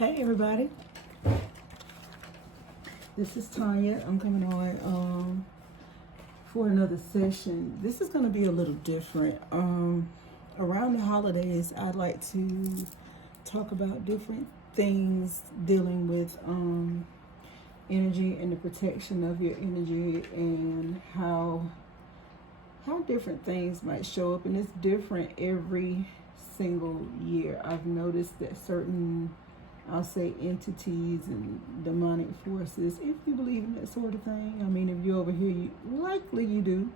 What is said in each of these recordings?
Hey everybody, this is Tanya. I'm coming on for another session. This is going to be a little different. Around the holidays, I'd like to talk about different things dealing with energy and the protection of your energy and how different things might show up, and it's different every single year. I've noticed that certain, I'll say, entities and demonic forces, if you believe in that sort of thing. I mean, if you're over here, you do.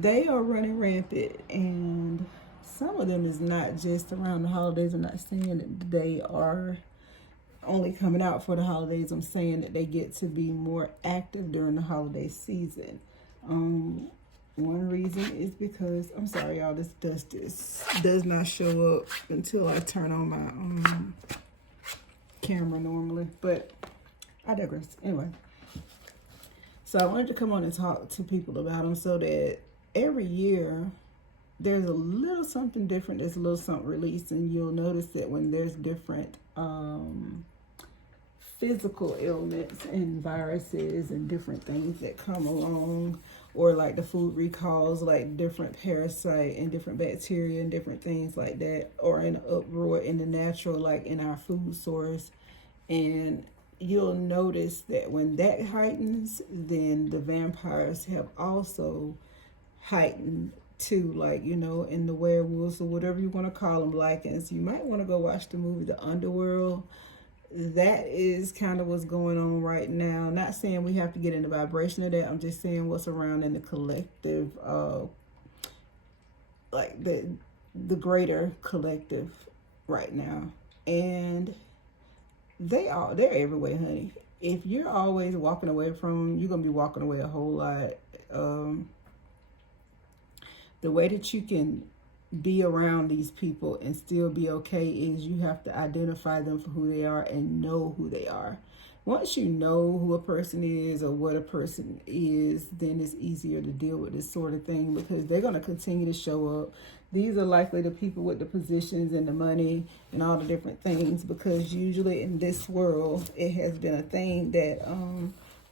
They are running rampant, and some of them is not just around the holidays. I'm not saying that they are only coming out for the holidays. I'm saying that they get to be more active during the holiday season. One reason is because, I'm sorry y'all, this dust does not show up until I turn on my camera normally, but I digress. Anyway, so I wanted to come on and talk to people about them so that every year there's a little something different, there's a little something released, and you'll notice that when there's different physical ailments and viruses and different things that come along, or like the food recalls, like different parasite and different bacteria and different things like that, or an uproar in the natural, like in our food source. And you'll notice that when that heightens, then the vampires have also heightened too, like, in the werewolves or whatever you want to call them, lichens. You might want to go watch the movie The Underworld. That is kind of what's going on right now. Not saying we have to get in the vibration of that. I'm just saying what's around in the collective, like the greater collective right now. And they're everywhere, honey. If you're always walking away from them, you're going to be walking away a whole lot. The way that you can be around these people and still be okay is you have to identify them for who they are and know who they are. Once you know who a person is or what a person is, then it's easier to deal with this sort of thing, because they're going to continue to show up. These are likely the people with the positions and the money and all the different things, because usually in this world it has been a thing that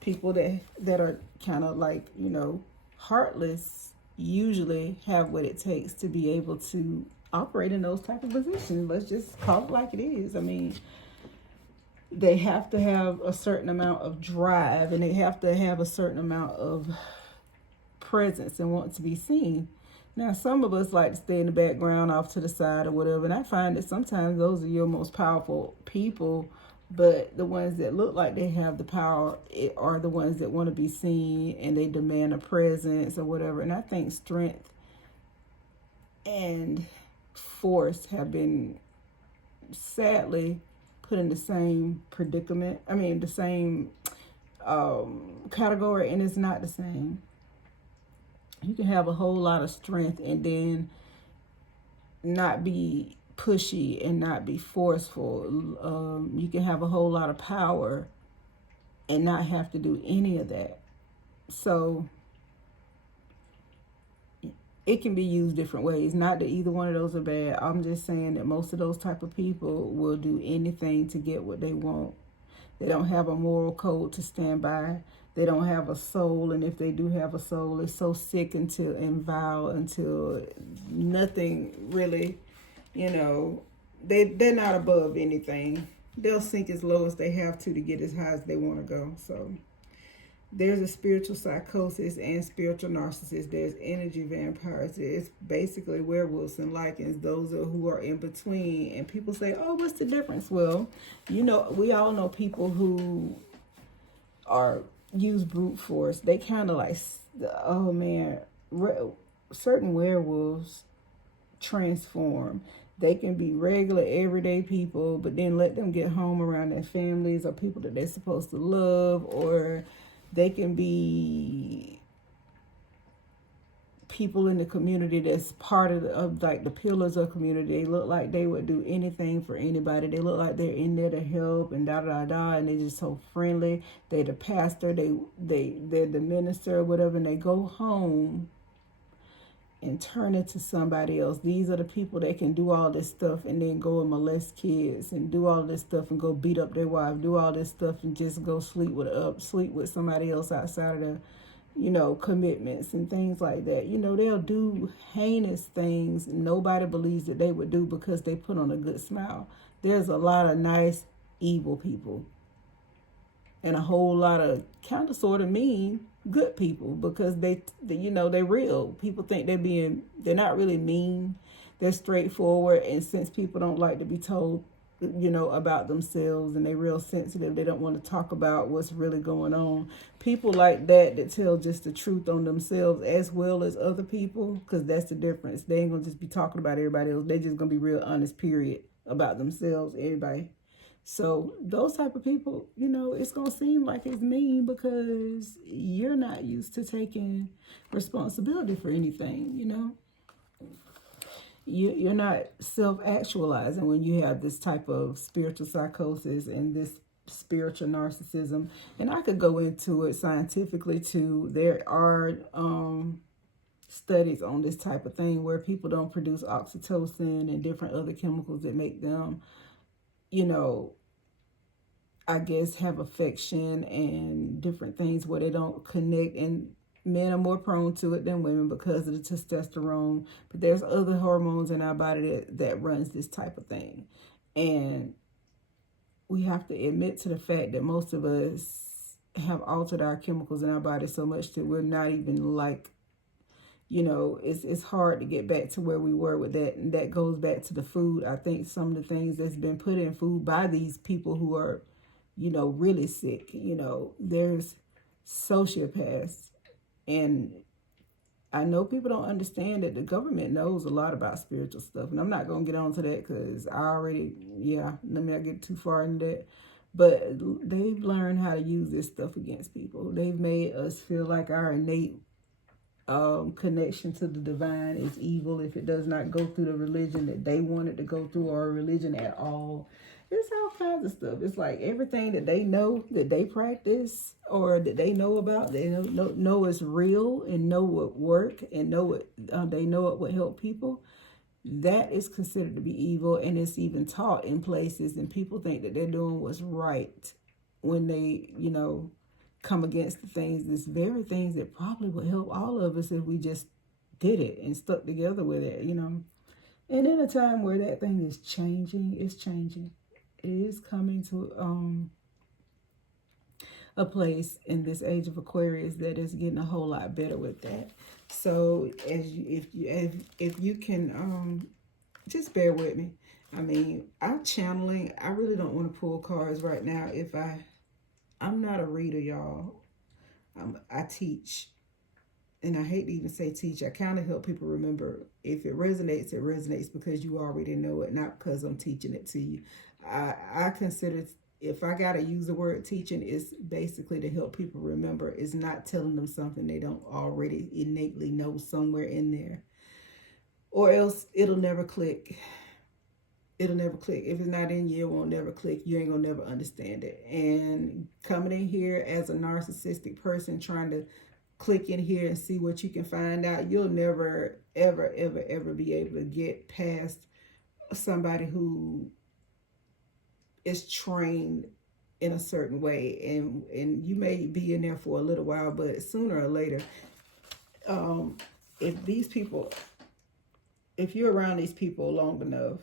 people that are kind of like, heartless usually have what it takes to be able to operate in those type of positions. Let's just call it like it is. I mean, they have to have a certain amount of drive, and they have to have a certain amount of presence and want to be seen. Now, some of us like to stay in the background, off to the side or whatever, and I find that sometimes those are your most powerful people, but the ones that look like they have the power are the ones that want to be seen, and they demand a presence or whatever. And I think strength and force have been sadly put in the same predicament. I mean, the same category, and it's not the same. You can have a whole lot of strength and then not be pushy and not be forceful. You can have a whole lot of power and not have to do any of that. So it can be used different ways. Not that either one of those are bad. I'm just saying that most of those type of people will do anything to get what they want. They don't have a moral code to stand by. They don't have a soul, and if they do have a soul, it's so sick and vile until nothing really, they're not above anything. They'll sink as low as they have to get as high as they want to go. So there's a spiritual psychosis and spiritual narcissists. There's energy vampires. It's basically werewolves and lichens. Those are who are in between. And people say, oh, what's the difference? Well, we all know people who use brute force. They kind of like, oh man, certain werewolves transform. They can be regular, everyday people, but then let them get home around their families or people that they're supposed to love, or they can be people in the community that's part of like the pillars of community. They look like they would do anything for anybody. They look like they're in there to help and and they're just so friendly. They're the pastor, they're the minister or whatever, and they go home and turn into somebody else. These are the people that can do all this stuff and then go and molest kids and do all this stuff and go beat up their wife, do all this stuff and just go sleep with somebody else outside of the, commitments and things like that. They'll do heinous things nobody believes that they would do because they put on a good smile. There's a lot of nice, evil people and a whole lot of kind of sort of mean good people because they're real. People think they're not really mean. They're straightforward, and since people don't like to be told about themselves and they're real sensitive, they don't want to talk about what's really going on. People like that tell just the truth on themselves as well as other people, because that's the difference. They ain't gonna just be talking about everybody else. They just gonna be real honest, period, about themselves, everybody. So those type of people, it's going to seem like it's mean because you're not used to taking responsibility for anything, You're not self-actualizing when you have this type of spiritual psychosis and this spiritual narcissism. And I could go into it scientifically too. There are studies on this type of thing where people don't produce oxytocin and different other chemicals that make them I guess have affection and different things where they don't connect, and men are more prone to it than women because of the testosterone. But there's other hormones in our body that runs this type of thing. And we have to admit to the fact that most of us have altered our chemicals in our body so much that we're not even like, it's hard to get back to where we were with that. And that goes back to the food. I think some of the things that's been put in food by these people who are, really sick, there's sociopaths. And I know people don't understand that the government knows a lot about spiritual stuff. And I'm not going to get on to that because let me not get too far into that. But they've learned how to use this stuff against people. They've made us feel like our innate connection to the divine is evil if it does not go through the religion that they want it to go through, or a religion at all. It's all kinds of stuff. It's like everything that they know that they practice or that they know about, they know is real and know what work and know what they know it would help people. That is considered to be evil, and it's even taught in places, and people think that they're doing what's right when they, come against these very things that probably would help all of us if we just did it and stuck together with it, And in a time where that thing is changing, it's changing. It is coming to a place in this age of Aquarius that is getting a whole lot better with that. So if you can just bear with me. I mean, I'm channeling. I really don't want to pull cards right now. I'm not a reader, y'all. I teach. And I hate to even say teach. I kind of help people remember. If it resonates because you already know it, not because I'm teaching it to you. I consider, if I got to use the word teaching, it's basically to help people remember. It's not telling them something they don't already innately know somewhere in there. Or else it'll never click. It'll never click. If it's not in you, it won't never click. You ain't gonna never understand it. And coming in here as a narcissistic person trying to click in here and see what you can find out, you'll never, ever, ever, ever be able to get past somebody who is trained in a certain way. And you may be in there for a little while, but sooner or later, if you're around these people long enough,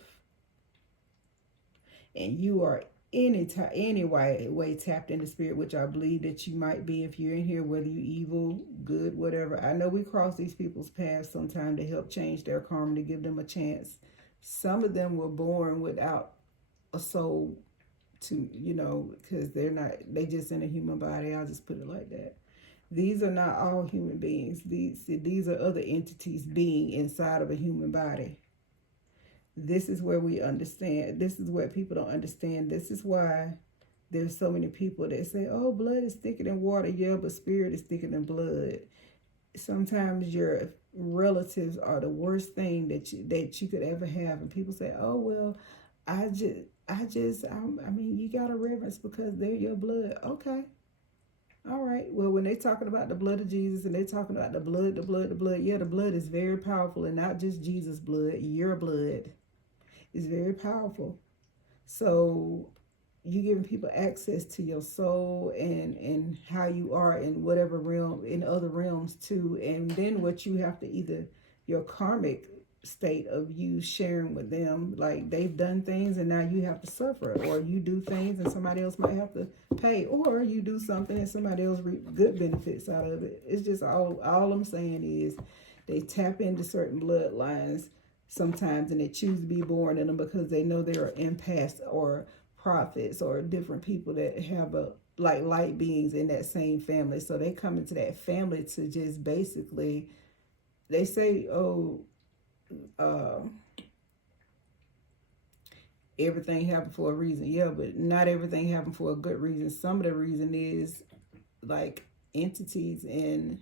and you are any way tapped into spirit, which I believe that you might be if you're in here, whether you evil, good, whatever. I know we cross these people's paths sometime to help change their karma, to give them a chance. Some of them were born without a soul to, because they just in a human body. I'll just put it like that. These are not all human beings. These are other entities being inside of a human body. This is where we understand. This is what people don't understand. This is why there's so many people that say, oh, blood is thicker than water. Yeah, but spirit is thicker than blood. Sometimes your relatives are the worst thing that you could ever have. And people say, oh, well, I mean, you got to reverence because they're your blood. Okay. All right. Well, when they talking about the blood of Jesus and they talking about the blood, the blood, the blood, yeah, the blood is very powerful, and not just Jesus' blood. Your blood is very powerful. So you giving people access to your soul and how you are in whatever realm, in other realms too, and then what you have to either your karmic state of you sharing with them, like they've done things and now you have to suffer, or you do things and somebody else might have to pay, or you do something and somebody else reap good benefits out of it. It's just all I'm saying is they tap into certain bloodlines sometimes, and they choose to be born in them because they know there are empaths or prophets or different people that have a like light beings in that same family. So they come into that family to just basically, they say, oh, uh, everything happened for a reason. Yeah, but not everything happened for a good reason. Some of the reason is like entities and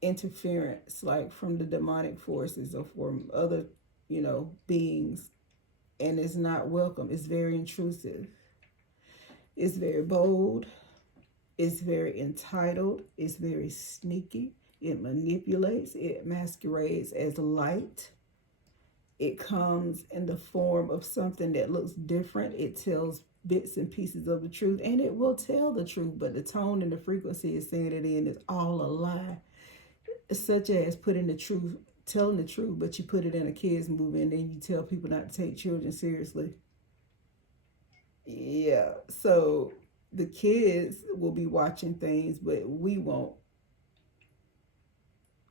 interference, like from the demonic forces or from other, beings, and it's not welcome. It's very intrusive. It's very bold. It's very entitled. It's very sneaky. It manipulates. It masquerades as light. It comes in the form of something that looks different. It tells bits and pieces of the truth, and it will tell the truth, but the tone and the frequency is saying it in is all a lie. Such as putting the truth, telling the truth, but you put it in a kids movie and then you tell people not to take children seriously. Yeah, so the kids will be watching things, but we won't.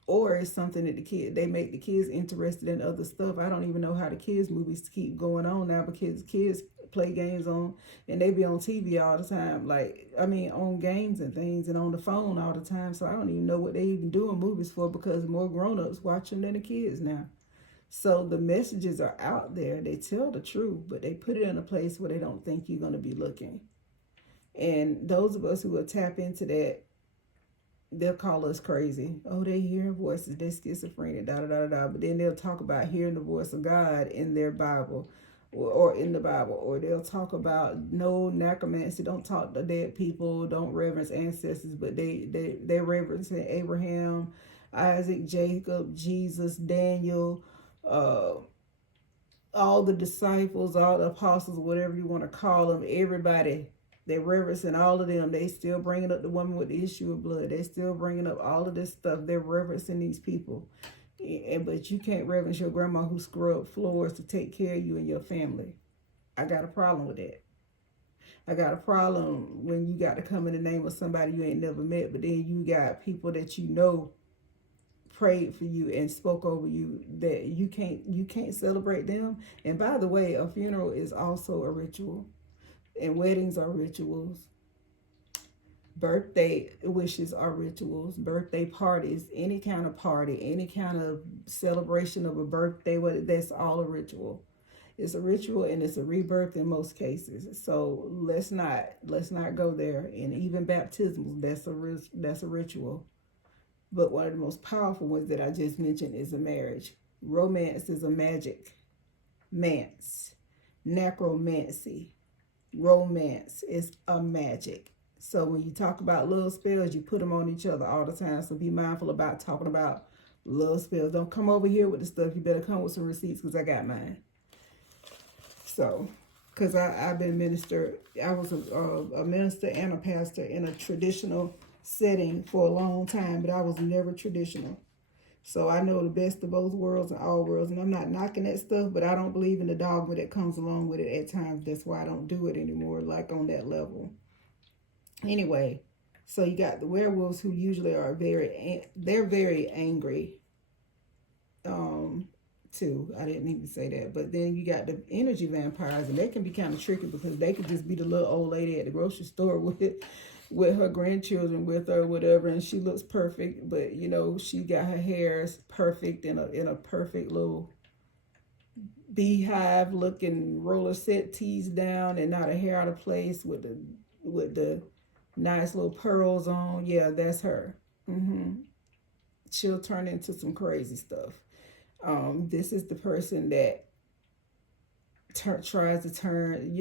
Or it's something that they make the kids interested in other stuff. I don't even know how the kids movies keep going on now, because kids play games on, and they be on TV all the time, like, I mean, on games and things, and on the phone all the time. So I don't even know what they even doing movies for, because more grown-ups watching than the kids now. So the messages are out there. They tell the truth, but they put it in a place where they don't think you're going to be looking. And those of us who will tap into that, they'll call us crazy. Oh, they hearing voices, they schizophrenic, da da da da. But then they'll talk about hearing the voice of God in their Bible, or in the Bible, or they'll talk about no necromancy, don't talk to dead people, don't reverence ancestors, but they reverence Abraham, Isaac, Jacob, Jesus, Daniel, uh, all the disciples, all the apostles, whatever you want to call them, everybody. They reverencing all of them. They still bringing up the woman with the issue of blood. They still bringing up all of this stuff. They're reverencing these people. But you can't reverence your grandma who scrubbed floors to take care of you and your family. I got a problem with that. I got a problem when you got to come in the name of somebody you ain't never met, but then you got people that you know prayed for you and spoke over you, that you can't celebrate them. And by the way, a funeral is also a ritual, and weddings are rituals. Birthday wishes are rituals. Birthday parties, any kind of party, any kind of celebration of a birthday, that's all a ritual. It's a ritual, and it's a rebirth in most cases. So let's not go there. And even baptisms, that's a ritual. But one of the most powerful ones that I just mentioned is a marriage. Romance is a magic. Mance. Necromancy. Romance is a magic. So when you talk about love spells, you put them on each other all the time. So be mindful about talking about love spells. Don't come over here with the stuff. You better come with some receipts, because I got mine. So, because I've been minister. I was a minister and a pastor in a traditional setting for a long time, but I was never traditional. So I know the best of both worlds and all worlds, and I'm not knocking that stuff, but I don't believe in the dogma that comes along with it at times. That's why I don't do it anymore, like on that level. Anyway, so you got the werewolves, who usually are they're very angry, too. I didn't even say that. But then you got the energy vampires, and they can be kind of tricky, because they could just be the little old lady at the grocery store with her grandchildren with her, or whatever, and she looks perfect, but she got her hair perfect in a perfect little beehive looking, roller set tees down, and not a hair out of place, with the nice little pearls on. Yeah, that's her. She'll turn into some crazy stuff. This is the person that tries to turn,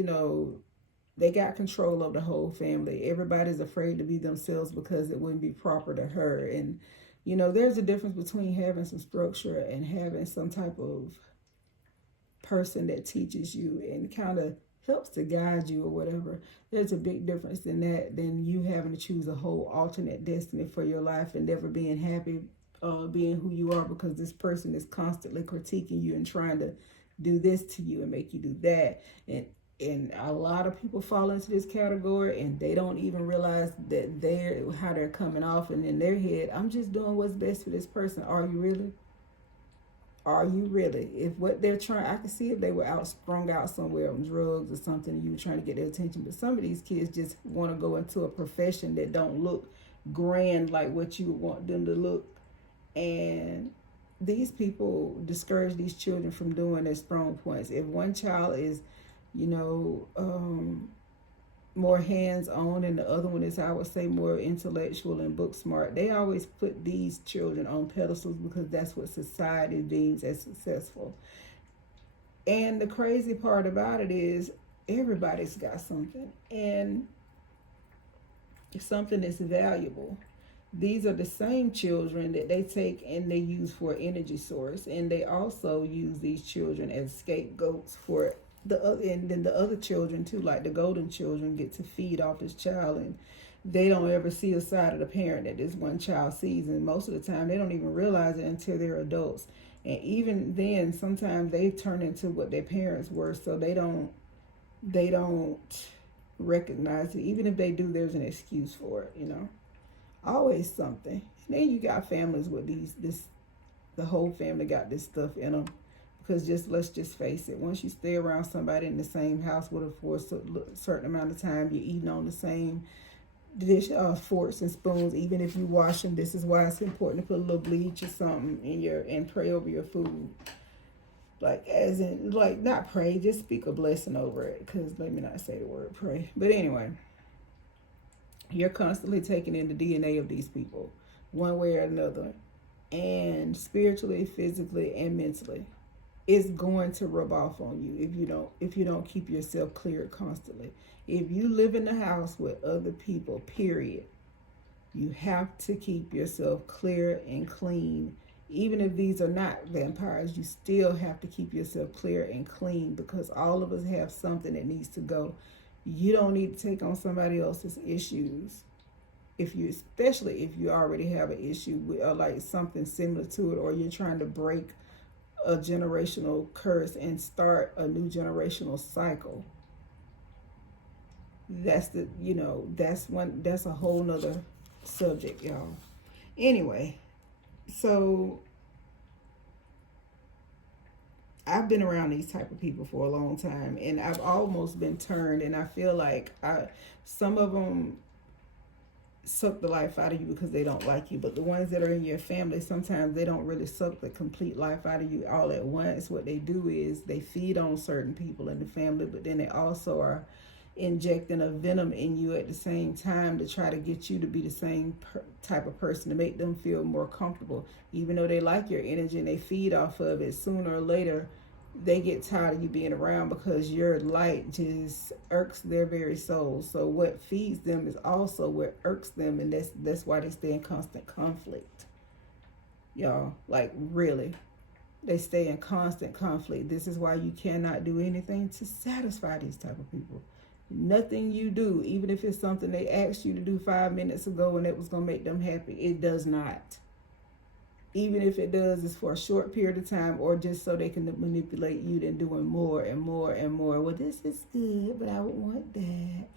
They got control of the whole family. Everybody's afraid to be themselves because it wouldn't be proper to her. And, you know, there's a difference between having some structure and having some type of person that teaches you and kind of helps to guide you or whatever. There's a big difference in that than you having to choose a whole alternate destiny for your life and never being happy being who you are, because this person is constantly critiquing you and trying to do this to you and make you do that. And a lot of people fall into this category and they don't even realize that how they're coming off, and in their head, I'm just doing what's best for this person. Are you really? Are you really? If what they're trying, I can see if they were strung out somewhere on drugs or something, and you were trying to get their attention. But some of these kids just want to go into a profession that don't look grand like what you would want them to look. And these people discourage these children from doing their strong points. If one child is, you know, more hands-on and the other one is, I would say, more intellectual and book smart, they always put these children on pedestals because that's what society deems as successful. And the crazy part about it is everybody's got something, and something is valuable. These are the same children that they take and they use for an energy source, and they also use these children as scapegoats for the other, and then the other children too, like the golden children, get to feed off this child, and they don't ever see a side of the parent that this one child sees, and most of the time they don't even realize it until they're adults. And even then, sometimes they turn into what their parents were, so they don't recognize it. Even if they do, there's an excuse for it, you know. Always something. And then you got families with the whole family got this stuff in them. Because let's just face it, once you stay around somebody in the same house with her for a certain amount of time, you're eating on the same forks and spoons, even if you wash them. This is why it's important to put a little bleach or something and pray over your food. Like, as in, like, not pray, just speak a blessing over it. Because let me not say the word pray. But anyway, you're constantly taking in the DNA of these people, one way or another. And spiritually, physically, and mentally. It's going to rub off on you if you don't keep yourself cleared constantly. If you live in the house with other people, period, you have to keep yourself clear and clean. Even if these are not vampires, you still have to keep yourself clear and clean, because all of us have something that needs to go. You don't need to take on somebody else's issues. Especially if you already have an issue with, or like something similar to it, or you're trying to break a generational curse and start a new generational cycle. That's a whole nother subject, y'all. Anyway, so I've been around these type of people for a long time, and I've almost been turned, and I feel like some of them suck the life out of you because they don't like you. But the ones that are in your family, sometimes they don't really suck the complete life out of you all at once. What they do is they feed on certain people in the family, but then they also are injecting a venom in you at the same time to try to get you to be the same type of person, to make them feel more comfortable. Even though they like your energy and they feed off of it, sooner or later they get tired of you being around, because your light just irks their very soul. So what feeds them is also what irks them, and that's why they stay in constant conflict. Y'all, like, really, they stay in constant conflict. This is why you cannot do anything to satisfy these type of people. Nothing you do, even if it's something they asked you to do 5 minutes ago and it was going to make them happy, it does not. Even if it does, it's for a short period of time, or just so they can manipulate you to doing more and more and more. Well, this is good, but I would want that.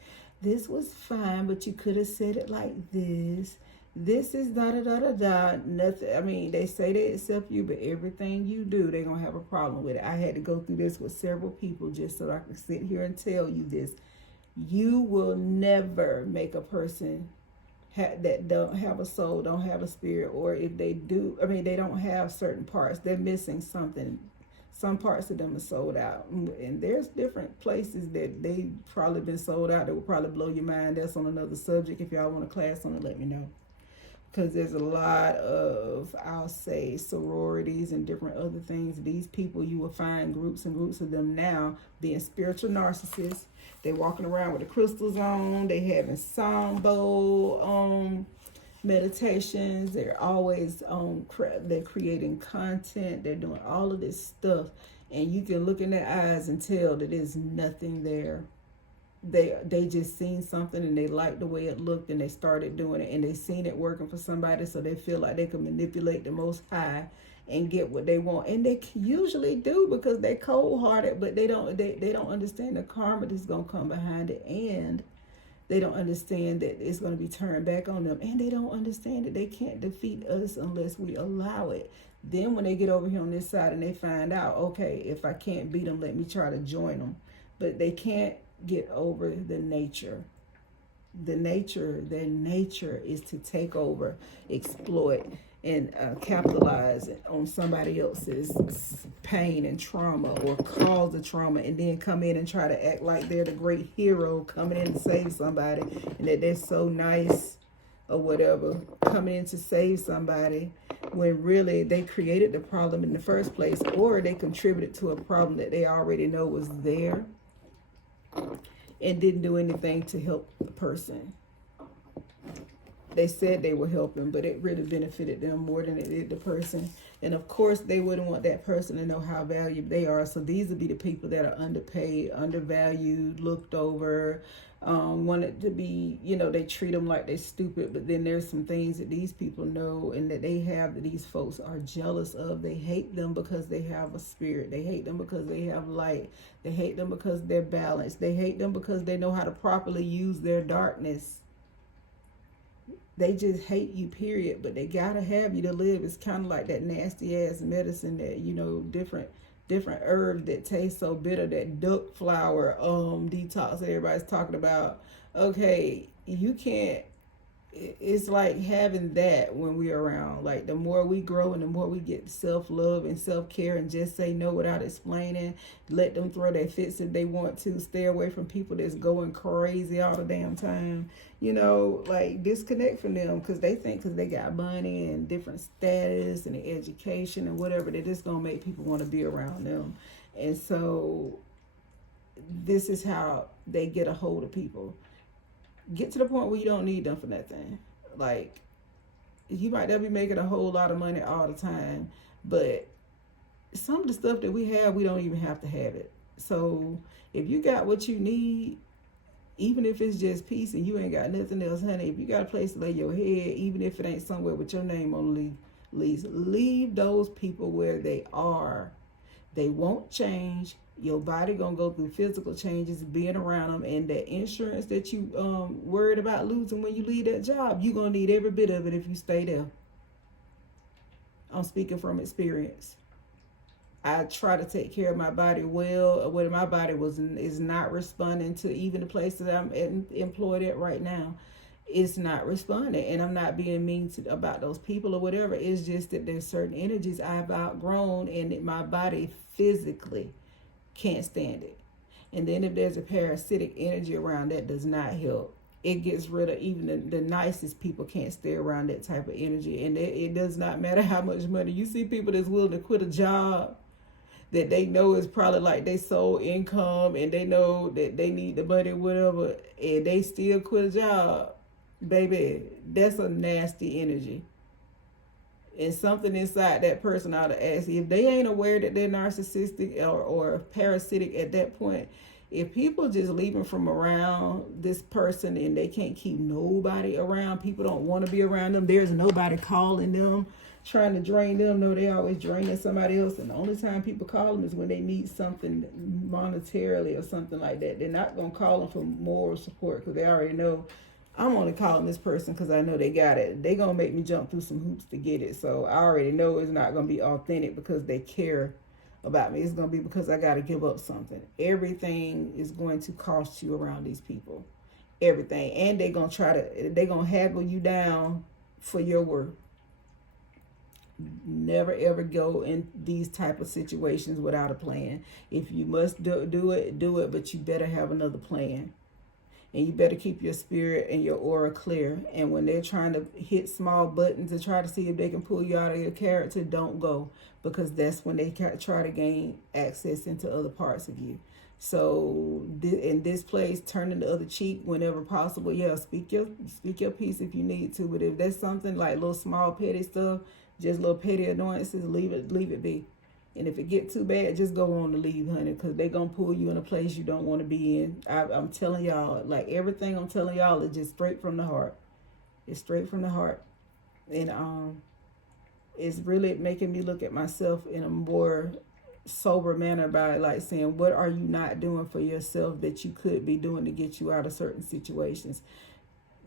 This was fine, but you could have said it like this. This is da-da-da-da-da. Nothing. I mean, they say they accept you, but everything you do, they're going to have a problem with it. I had to go through this with several people just so I can sit here and tell you this. You will never make a person that don't have a soul, don't have a spirit, or if they do, I mean, they don't have certain parts. They're missing something. Some parts of them are sold out. And there's different places that they probably been sold out that will probably blow your mind. That's on another subject. If y'all want a class on it, let me know. because there's a lot of, I'll say, sororities and different other things. These people, you will find groups and groups of them now being spiritual narcissists. They walking around with the crystals on. They having songbowl meditations. They're always they're creating content. They're doing all of this stuff, and you can look in their eyes and tell that there's nothing there. They just seen something and they liked the way it looked and they started doing it, and they seen it working for somebody, so they feel like they can manipulate the Most High and get what they want, and they usually do because they're cold-hearted, but they don't understand the karma that's gonna come behind it, and they don't understand that it's going to be turned back on them, and they don't understand that they can't defeat us unless we allow it. Then when they get over here on this side and they find out, okay, if I can't beat them, let me try to join them, but they can't get over the nature. Their nature is to take over, exploit, and capitalize on somebody else's pain and trauma, or cause the trauma, and then come in and try to act like they're the great hero coming in to save somebody, and that they're so nice or whatever, coming in to save somebody, when really they created the problem in the first place, or they contributed to a problem that they already know was there and didn't do anything to help the person. They said they were helping, but it really benefited them more than it did the person. And of course, they wouldn't want that person to know how valuable they are. So these would be the people that are underpaid, undervalued, looked over, wanted to be, they treat them like they're stupid. But then there's some things that these people know and that they have that these folks are jealous of. They hate them because they have a spirit. They hate them because they have light. They hate them because they're balanced. They hate them because they know how to properly use their darkness. They just hate you, period. But they gotta have you to live. It's kind of like that nasty ass medicine that, different herbs that taste so bitter, that duck flower detox that everybody's talking about. Okay, you can't, it's like having that when we're around. Like, the more we grow and the more we get self-love and self-care, and just say no without explaining, let them throw their fits if they want to, stay away from people that's going crazy all the damn time, like disconnect from them, because they think because they got money and different status and education and whatever, that it's going to make people want to be around them. And so this is how they get a hold of people. Get to the point where you don't need them for nothing. Like, you might not be making a whole lot of money all the time, but some of the stuff that we have, we don't even have to have it. So if you got what you need, even if it's just peace and you ain't got nothing else, honey, if you got a place to lay your head, even if it ain't somewhere with your name on the lease, leave those people where they are. They won't change. Your body gonna go through physical changes being around them, and that insurance that you worried about losing when you leave that job, you gonna need every bit of it if you stay there. I'm speaking from experience. I try to take care of my body well. When my body is not responding to even the place that I'm employed at right now, it's not responding, and I'm not being mean about those people or whatever. It's just that there's certain energies I've outgrown, and that my body physically can't stand it. And then if there's a parasitic energy around, that does not help. It gets rid of even the nicest people. Can't stay around that type of energy. And it does not matter how much money. You see people that's willing to quit a job that they know is probably like their sole income, and they know that they need the money, whatever, and they still quit a job. Baby, that's a nasty energy. And something inside that person ought to ask, if they ain't aware that they're narcissistic or parasitic at that point, if people just leaving from around this person and they can't keep nobody around, people don't want to be around them, there's nobody calling them, trying to drain them. No, they always draining somebody else. And the only time people call them is when they need something monetarily or something like that. They're not going to call them for moral support, because they already know, I'm only calling this person because I know they got it. They're going to make me jump through some hoops to get it. So I already know it's not going to be authentic because they care about me. It's going to be because I got to give up something. Everything is going to cost you around these people. Everything. And they're going to haggle you down for your worth. Never ever go in these type of situations without a plan. If you must do it, but you better have another plan. And you better keep your spirit and your aura clear. And when they're trying to hit small buttons to try to see if they can pull you out of your character, don't go, because that's when they try to gain access into other parts of you. So in this place, turning the other cheek whenever possible. Yeah, speak your piece if you need to. But if that's something like little small petty stuff, just little petty annoyances, leave it be. And if it get too bad, just go on to leave, honey, because they going to pull you in a place you don't want to be in. I'm telling y'all, like everything I'm telling y'all is just straight from the heart. It's straight from the heart. And it's really making me look at myself in a more sober manner by like saying, what are you not doing for yourself that you could be doing to get you out of certain situations?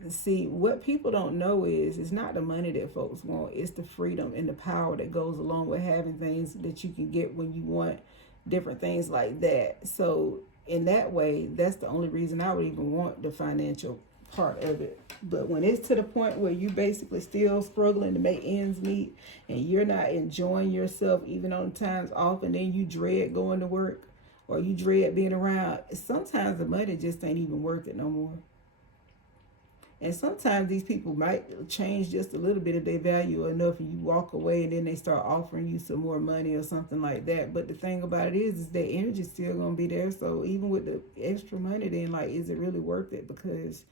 See, what people don't know is it's not the money that folks want, it's the freedom and the power that goes along with having things that you can get when you want, different things like that. So in that way, that's the only reason I would even want the financial part of it. But when it's to the point where you basically still struggling to make ends meet and you're not enjoying yourself even on times off, and then you dread going to work or you dread being around, sometimes the money just ain't even worth it no more. And sometimes these people might change just a little bit if they value enough, and you walk away and then they start offering you some more money or something like that. But the thing about it is that energy's still going to be there. So even with the extra money, then like, is it really worth it? Because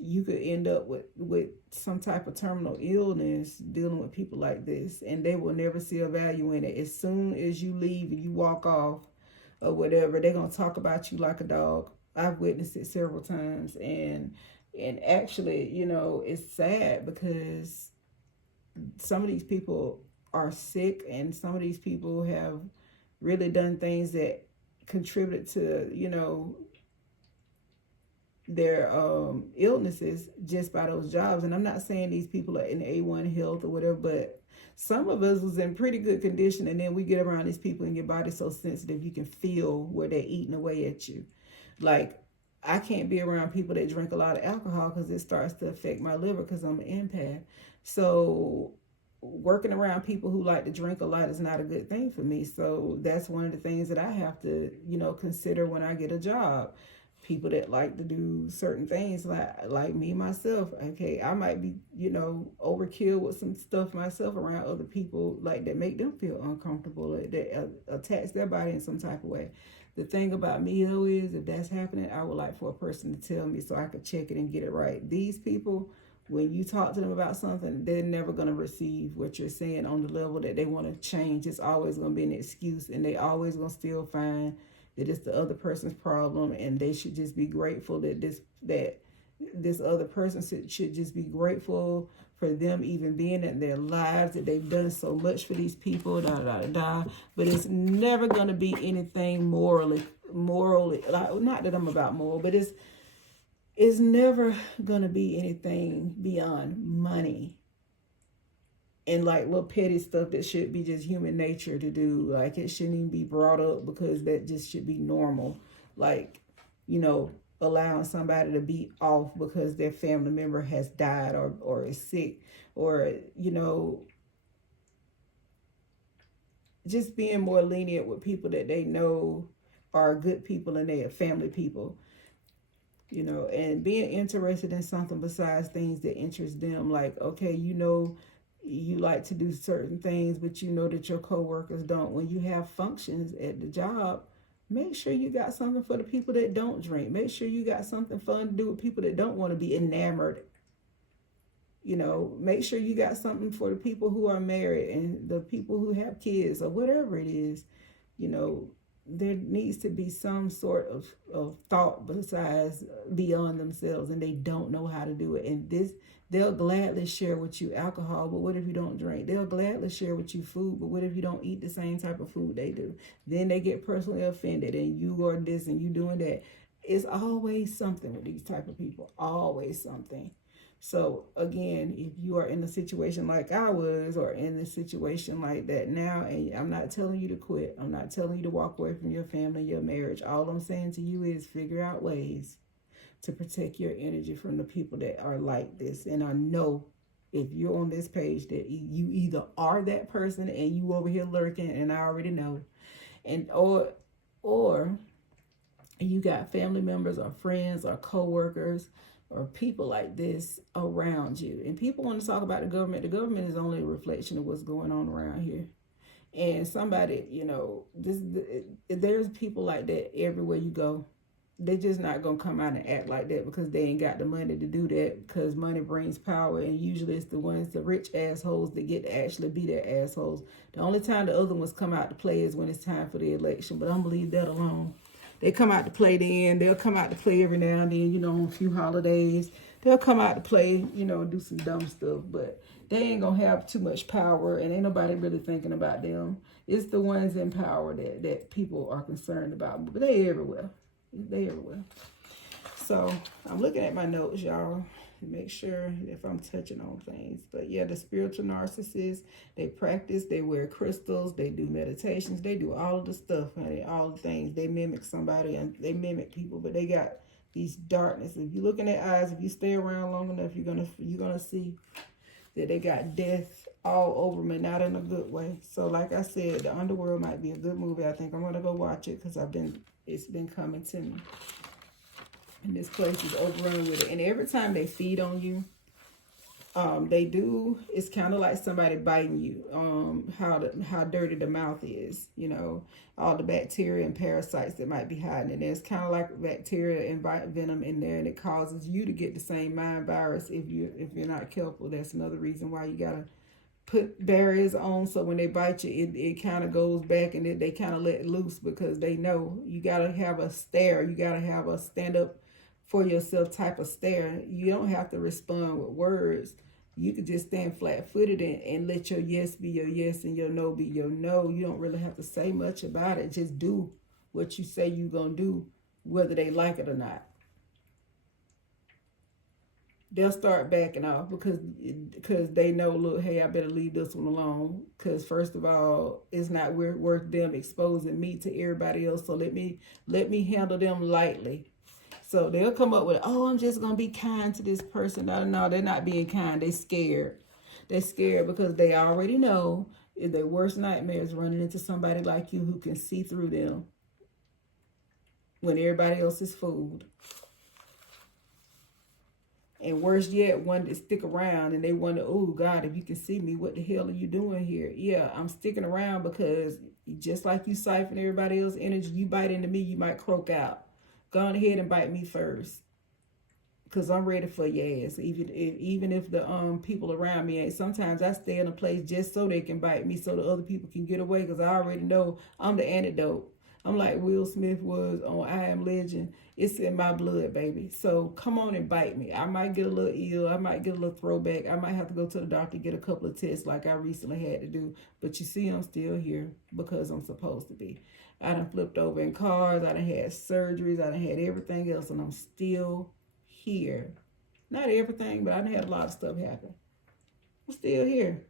you could end up with some type of terminal illness dealing with people like this, and they will never see a value in it. As soon as you leave and you walk off or whatever, they're going to talk about you like a dog. I've witnessed it several times, and actually, you know, it's sad because some of these people are sick, and some of these people have really done things that contributed to, you know, their illnesses just by those jobs. And I'm not saying these people are in A1 health or whatever, but some of us was in pretty good condition, and then we get around these people and your body's so sensitive you can feel where they're eating away at you. Like, I can't be around people that drink a lot of alcohol because it starts to affect my liver because I'm an empath. So working around people who like to drink a lot is not a good thing for me. So that's one of the things that I have to, you know, consider when I get a job. People that like to do certain things, like me myself. Okay, I might be, you know, overkill with some stuff myself around other people like that make them feel uncomfortable, that attach their body in some type of way. The thing about me though is, if that's happening, I would like for a person to tell me so I could check it and get it right. These people, when you talk to them about something, they're never going to receive what you're saying on the level that they want to change. It's always going to be an excuse, and they always going to still find that it's the other person's problem, and they should just be grateful that this other person should just be grateful for them even being in their lives, that they've done so much for these people, But it's never going to be anything morally, like, not that I'm about moral, but it's never going to be anything beyond money and like little petty stuff that should be just human nature to do. Like, it shouldn't even be brought up because that just should be normal. Like, you know, allowing somebody to be off because their family member has died or is sick, or, you know, just being more lenient with people that they know are good people and they are family people, you know, and being interested in something besides things that interest them. Like, okay, you know, you like to do certain things, but you know that your coworkers don't. When you have functions at the job, make sure you got something for the people that don't drink. Make sure you got something fun to do with people that don't want to be enamored. You know, make sure you got something for the people who are married and the people who have kids or whatever it is. You know, there needs to be some sort of thought besides beyond themselves, and they don't know how to do it. And they'll gladly share with you alcohol, but what if you don't drink? They'll gladly share with you food, but what if you don't eat the same type of food they do? Then they get personally offended, and you are this and you doing that. It's always something with these type of people, always something. So again, if you are in a situation like I was, or in a situation like that now, and I'm not telling you to quit, I'm not telling you to walk away from your family, your marriage. All I'm saying to you is figure out ways to protect your energy from the people that are like this. And I know if you're on this page that you either are that person and you over here lurking, and I already know, and or and you got family members or friends or co-workers or people like this around you, and people want to talk about the government is only a reflection of what's going on around here. And somebody, there's people like that everywhere you go. They're just not gonna come out and act like that because they ain't got the money to do that, because money brings power, and usually it's the rich assholes that get to actually be their assholes. The only time the other ones come out to play is when it's time for the election, but I'm gonna leave that alone. They come out to play then. They'll come out to play every now and then, on a few holidays. They'll come out to play, do some dumb stuff, but they ain't gonna have too much power, and ain't nobody really thinking about them. It's the ones in power that people are concerned about, but they everywhere. They everywhere. So I'm looking at my notes, y'all, to make sure if I'm touching on things. But yeah, the spiritual narcissists, they practice, they wear crystals, they do meditations, they do all of the stuff, honey, all the things. They mimic somebody and they mimic people, but they got these darkness. If you look in their eyes, if you stay around long enough, you're gonna see that they got death all over me, not in a good way. So like I said, The Underworld might be a good movie. I think I'm gonna go watch it because it's been coming to me. And this place is overrun with it. And every time they feed on you, it's kind of like somebody biting you. How dirty the mouth is, all the bacteria and parasites that might be hiding in there. It's kind of like bacteria and venom in there, and it causes you to get the same mind virus if you're not careful. That's another reason why you gotta put barriers on, so when they bite you, it kind of goes back, and they kind of let loose, because they know you gotta have a stare. You gotta have a stand up for yourself type of stare. You don't have to respond with words. You could just stand flat-footed and let your yes be your yes and your no be your no. You don't really have to say much about it. Just do what you say you're going to do, whether they like it or not. They'll start backing off because they know, look, hey, I better leave this one alone, because first of all, it's not worth them exposing me to everybody else, so let me handle them lightly. So they'll come up with, oh, I'm just going to be kind to this person. No, they're not being kind. They're scared. They're scared because they already know in their worst nightmares running into somebody like you who can see through them when everybody else is fooled. And worse yet, one that stick around and they wonder, oh, God, if you can see me, what the hell are you doing here? Yeah, I'm sticking around because just like you siphon everybody else's energy, you bite into me, you might croak out. Go on ahead and bite me first, because I'm ready for your ass. Even if the people around me ain't. Sometimes I stay in a place just so they can bite me, so the other people can get away, because I already know I'm the antidote. I'm like Will Smith was on I Am Legend. It's in my blood, baby. So come on and bite me. I might get a little ill. I might get a little throwback. I might have to go to the doctor, get a couple of tests like I recently had to do. But you see, I'm still here because I'm supposed to be. I done flipped over in cars. I done had surgeries. I done had everything else, and I'm still here. Not everything, but I done had a lot of stuff happen. I'm still here.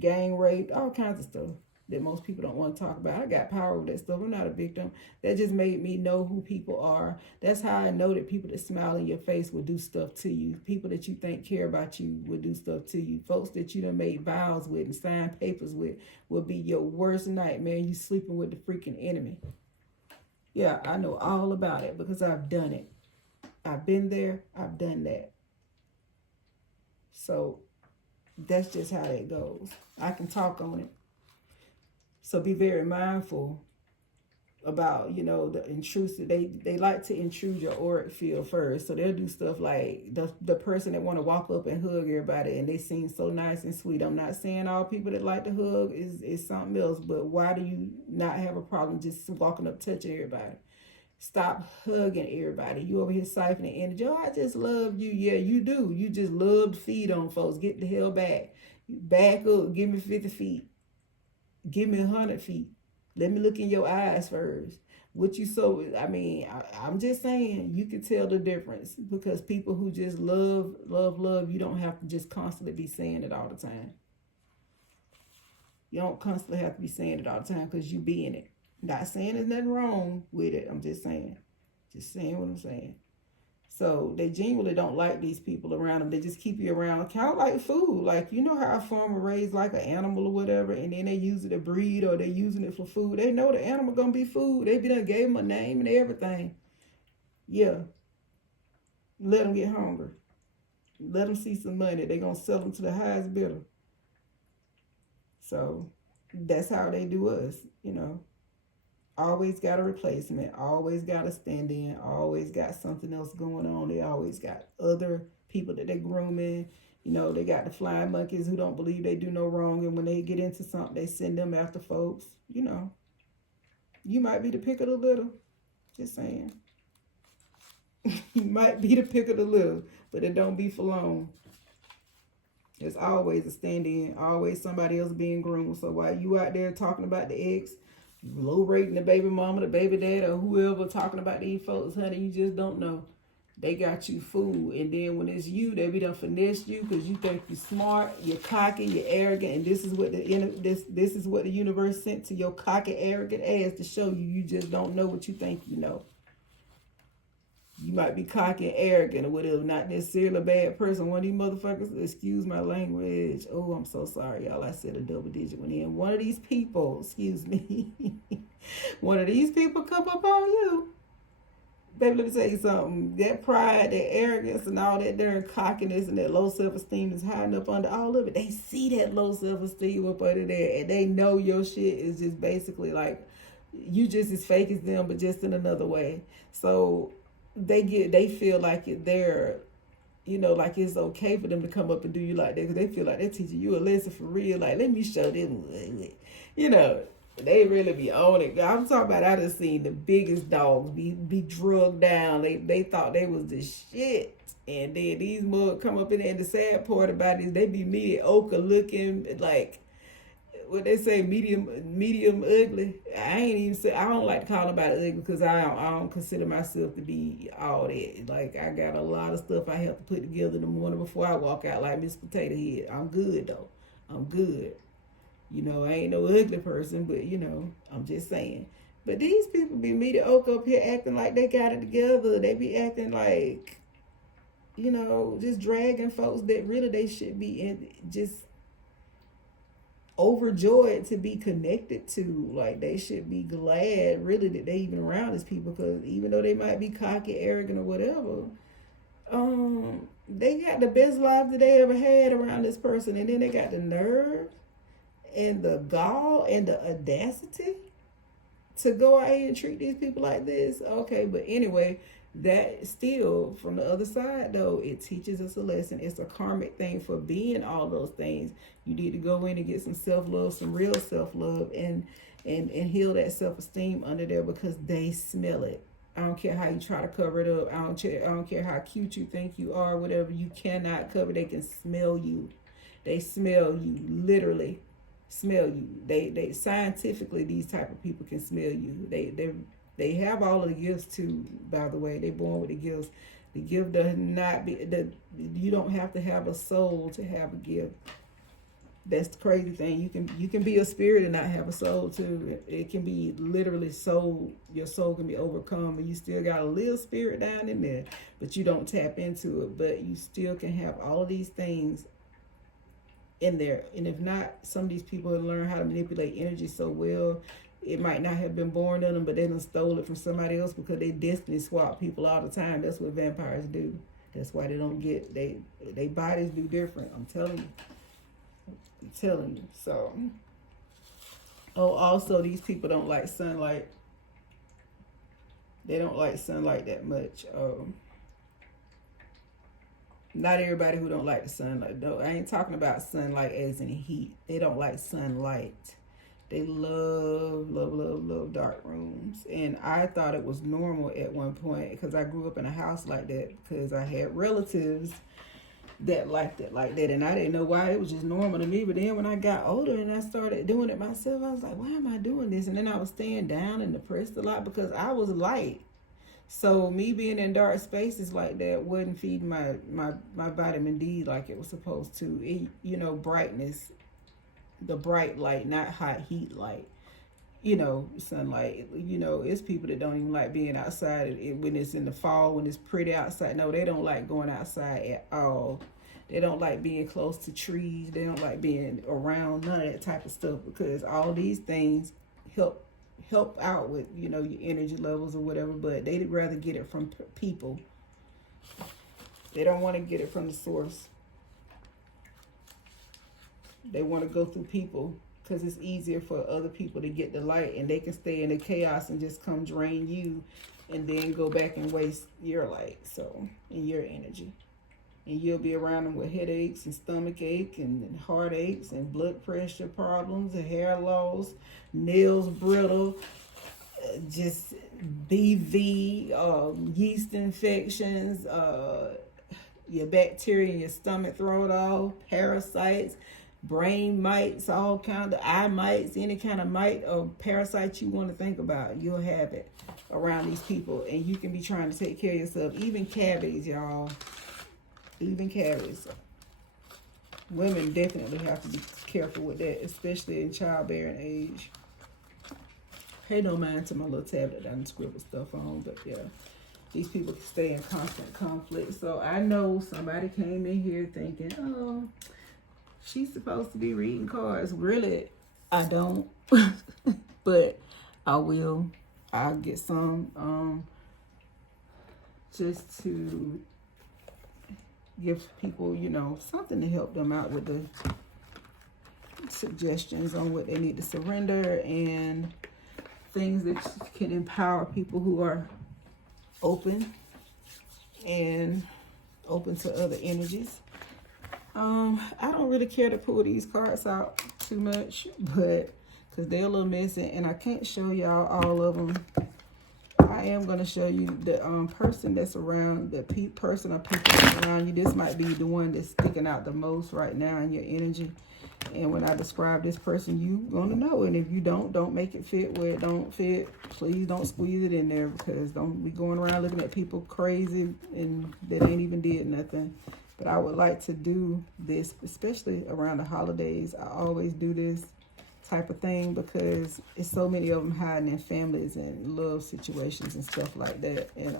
Gang rape, all kinds of stuff that most people don't want to talk about. I got power with that stuff. I'm not a victim. That just made me know who people are. That's how I know that people that smile in your face will do stuff to you. People that you think care about you will do stuff to you. Folks that you done made vows with and signed papers with will be your worst nightmare. You sleeping with the freaking enemy. Yeah, I know all about it because I've done it. I've been there. I've done that. So that's just how it goes. I can talk on it. So be very mindful about, the intrusive. They like to intrude your auric field first. So they'll do stuff like the person that want to walk up and hug everybody, and they seem so nice and sweet. I'm not saying all people that like to hug is something else, but why do you not have a problem just walking up touching everybody? Stop hugging everybody. You over here siphoning energy. Oh, I just love you. Yeah, you do. You just love to feed on folks. Get the hell back. Back up. Give me 50 feet. Give me 100 feet. Let me look in your eyes first. I'm just saying, you can tell the difference, because people who just love, you don't have to just constantly be saying it all the time. You don't constantly have to be saying it all the time because you be in it. Not saying there's nothing wrong with it. I'm just saying. Just saying what I'm saying. So they genuinely don't like these people around them. They just keep you around, kind of like food. Like, you know how a farmer raised like an animal or whatever, and then they use it to breed or they're using it for food. They know the animal gonna be food. They be done gave them a name and everything. Yeah, let them get hungry. Let them see some money. They gonna sell them to the highest bidder. So that's how they do us, you know. Always got a replacement, always got a stand in, always got something else going on. They always got other people that they're grooming. You know, they got the flying monkeys who don't believe they do no wrong, and when they get into something, they send them after folks. You know, you might be the pick of the litter. Just saying. You might be the pick of the litter, but it don't be for long. There's always a stand-in, always somebody else being groomed. So while you out there talking about the ex, low rating the baby mama, the baby dad, or whoever talking about these folks, honey, you just don't know. They got you fooled. And then when it's you, they be done finesse you because you think you're smart, you're cocky, you're arrogant, and this is what this is what the universe sent to your cocky, arrogant ass to show you you just don't know what you think you know. You might be cocky and arrogant or whatever, not necessarily a bad person. One of these motherfuckers, excuse my language. Oh, I'm so sorry, y'all. I said a double digit one in. One of these people, excuse me, one of these people come up on you. Baby, let me tell you something. That pride, that arrogance, and all that darn cockiness and that low self-esteem is hiding up under all of it. They see that low self-esteem up under there, and they know your shit is just basically like you just as fake as them, but just in another way. So they feel like they're, you know, like it's okay for them to come up and do you like that because they feel like they're teaching you a lesson for real. Like, let me show them, you know, they really be on it. I'm talking about, I done seen the biggest dogs be drugged down. They thought they was the shit. And then these mugs come up in there, and the sad part about it is they be mediocre looking, like, what they say, medium ugly. I ain't even say, I don't like to call nobody ugly because I don't consider myself to be all that. Like, I got a lot of stuff I have to put together in the morning before I walk out like Miss Potato Head. I'm good though. I'm good. You know, I ain't no ugly person, but you know, I'm just saying. But these people be mediocre up here acting like they got it together. They be acting like, you know, just dragging folks that really they should be in, just overjoyed to be connected to. Like, they should be glad really that they even around these people, because even though they might be cocky, arrogant, or whatever, they got the best life that they ever had around this person, and then they got the nerve and the gall and the audacity to go out here and treat these people like this. Okay, but anyway, that still, from the other side though, it teaches us a lesson. It's a karmic thing for being all those things. You need to go in and get some self-love, some real self-love, and heal that self-esteem under there, because they smell it. I don't care how you try to cover it up. I don't care how cute you think you are, whatever. You cannot cover. They can smell you. They smell you, literally smell you. They scientifically, these type of people can smell you. They have all of the gifts too, by the way. They're born with the gifts. The gift does not be, you don't have to have a soul to have a gift. That's the crazy thing. You can be a spirit and not have a soul too. It can be literally soul. Your soul can be overcome, and you still got a little spirit down in there, but you don't tap into it. But you still can have all of these things in there. And if not, some of these people have learned how to manipulate energy so well, it might not have been born in them, but they done stole it from somebody else, because they destiny swap people all the time. That's what vampires do. That's why they don't get, they bodies do different. I'm telling you. So, oh, also these people don't like sunlight. They don't like sunlight that much. Not everybody who don't like the sunlight. No, I ain't talking about sunlight as in heat. They don't like sunlight. They love dark rooms. And I thought it was normal at one point, because I grew up in a house like that, because I had relatives that liked it like that, and I didn't know why. It was just normal to me. But then when I got older and I started doing it myself, I was like, why am I doing this? And then I was staying down and depressed a lot because I was light. So me being in dark spaces like that wasn't feeding my vitamin D like it was supposed to. It, you know, brightness, the bright light, not hot heat light. sunlight. It's people that don't even like being outside when it's in the fall, when it's pretty outside. No, they don't like going outside at all. They don't like being close to trees. They don't like being around none of that type of stuff, because all these things help out with, your energy levels or whatever, but they'd rather get it from people. They don't want to get it from the source. They want to go through people, because it's easier for other people to get the light, and they can stay in the chaos and just come drain you and then go back and waste your light, and your energy. And you'll be around them with headaches and stomach ache and heartaches and blood pressure problems and hair loss, nails brittle, just BV, yeast infections, your bacteria in your stomach thrown off, parasites, brain mites, all kind of eye mites, any kind of mite or parasite you want to think about, you'll have it around these people. And you can be trying to take care of yourself. Even cavities, y'all. Even cavities. Women definitely have to be careful with that, especially in childbearing age. Pay no mind to my little tablet that I scribble stuff on, but yeah, these people can stay in constant conflict. So I know somebody came in here thinking, oh, she's supposed to be reading cards. Really, I don't, but I will. I'll get some just to give people, something to help them out with the suggestions on what they need to surrender and things that can empower people who are open and open to other energies. I don't really care to pull these cards out too much, but because they're a little messy and I can't show y'all all of them. I am going to show you the person that's around, the person or people that's around you. This might be the one that's sticking out the most right now in your energy. And when I describe this person, you're going to know. And if you don't make it fit where it don't fit. Please don't squeeze it in there, because don't be going around looking at people crazy and that ain't even did nothing. But I would like to do this, especially around the holidays. I always do this type of thing because it's so many of them hiding in families and love situations and stuff like that, and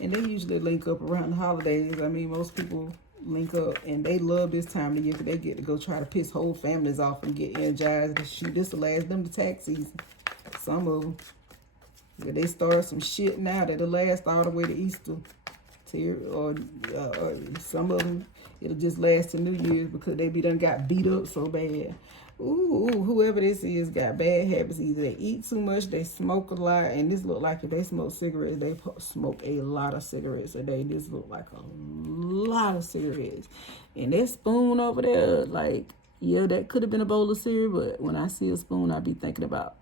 they usually link up around the holidays. I mean, most people link up and they love this time of the year because they get to go try to piss whole families off and get energized. Shoot, this will last them to tax season. Some of them, if they start some shit now, that'll last all the way to Easter. Or some of them, it'll just last to New Year's because they done got beat up so bad. Ooh, whoever this is got bad habits. Either they eat too much, they smoke a lot, and this look like if they smoke cigarettes, they smoke a lot of cigarettes a day. This look like a lot of cigarettes. And that spoon over there, like, yeah, that could have been a bowl of cereal, but when I see a spoon, I be thinking about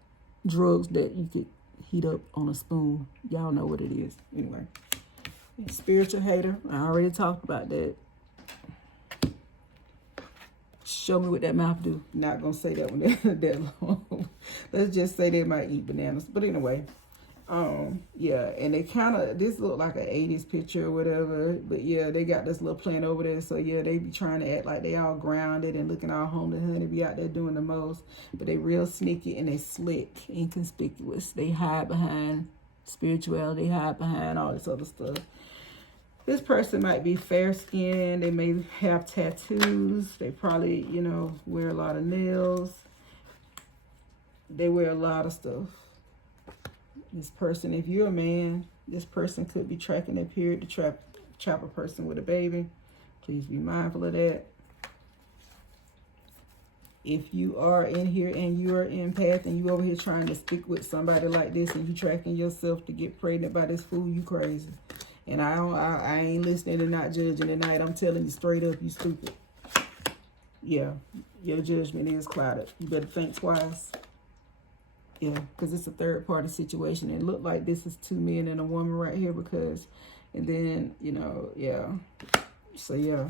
drugs that you could heat up on a spoon. Y'all know what it is. Anyway. Spiritual hater. I already talked about that. Show me what that mouth do. Not gonna say that one that long. Let's just say they might eat bananas. But anyway, yeah, and they kind of, this look like an 80s picture or whatever. But yeah, they got this little plant over there. So yeah, they be trying to act like they all grounded and looking all homely honey, be out there doing the most. But they real sneaky and they slick, inconspicuous. They hide behind spirituality, hide behind all this other stuff. This person might be fair-skinned. They may have tattoos. They probably, wear a lot of nails. They wear a lot of stuff. This person, if you're a man, this person could be tracking their period to trap a person with a baby. Please be mindful of that. If you are in here and you are an empath and you over here trying to stick with somebody like this and you tracking yourself to get pregnant by this fool, you crazy. And I ain't listening and not judging tonight. I'm telling you straight up, you stupid. Yeah, your judgment is clouded. You better think twice. Yeah, because it's a third party situation. It looked like this is two men and a woman right here because, and then, yeah. So, yeah.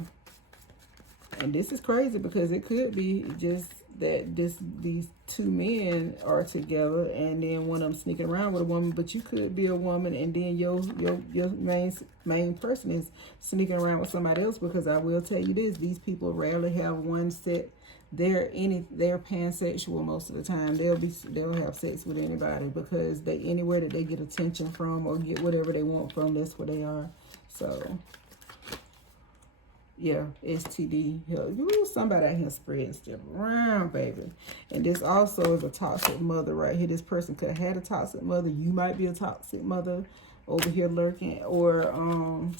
And this is crazy because it could be just that these two men are together and then one of them sneaking around with a woman, but you could be a woman and then your main person is sneaking around with somebody else, because I will tell you this, these people rarely have one set they're pansexual most of the time. They'll have sex with anybody because they anywhere that they get attention from or get whatever they want from, that's where they are. So yeah, STD. Somebody out here spreading stuff around, baby. And this also is a toxic mother right here. This person could have had a toxic mother. You might be a toxic mother over here lurking, or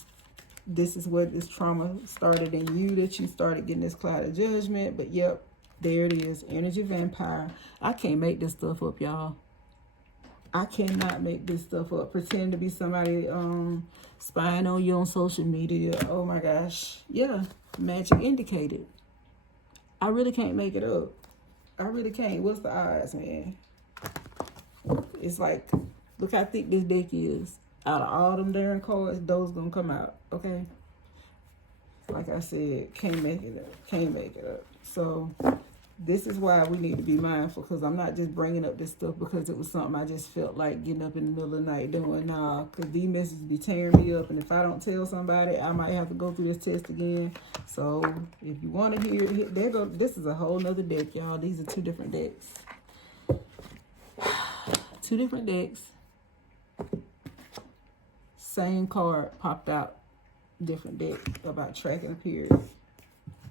this is what this trauma started in you, that you started getting this cloud of judgment. But yep, there it is. Energy vampire. I can't make this stuff up, y'all. I cannot make this stuff up. Pretend to be somebody spying on you on social media. Oh my gosh. Yeah. Magic indicated. I really can't make it up. I really can't. What's the odds, man? It's like, look how thick this deck is. Out of all them darn cards, those gonna come out. Okay. Like I said, can't make it up. Can't make it up. So this is why we need to be mindful, because I'm not just bringing up this stuff because it was something I just felt like getting up in the middle of the night doing. Nah, because these messages be tearing me up, and if I don't tell somebody, I might have to go through this test again. So if you want to hear it, there go. This is a whole nother deck, y'all. These are two different decks. Two different decks. Same card popped out. Different deck about tracking a period.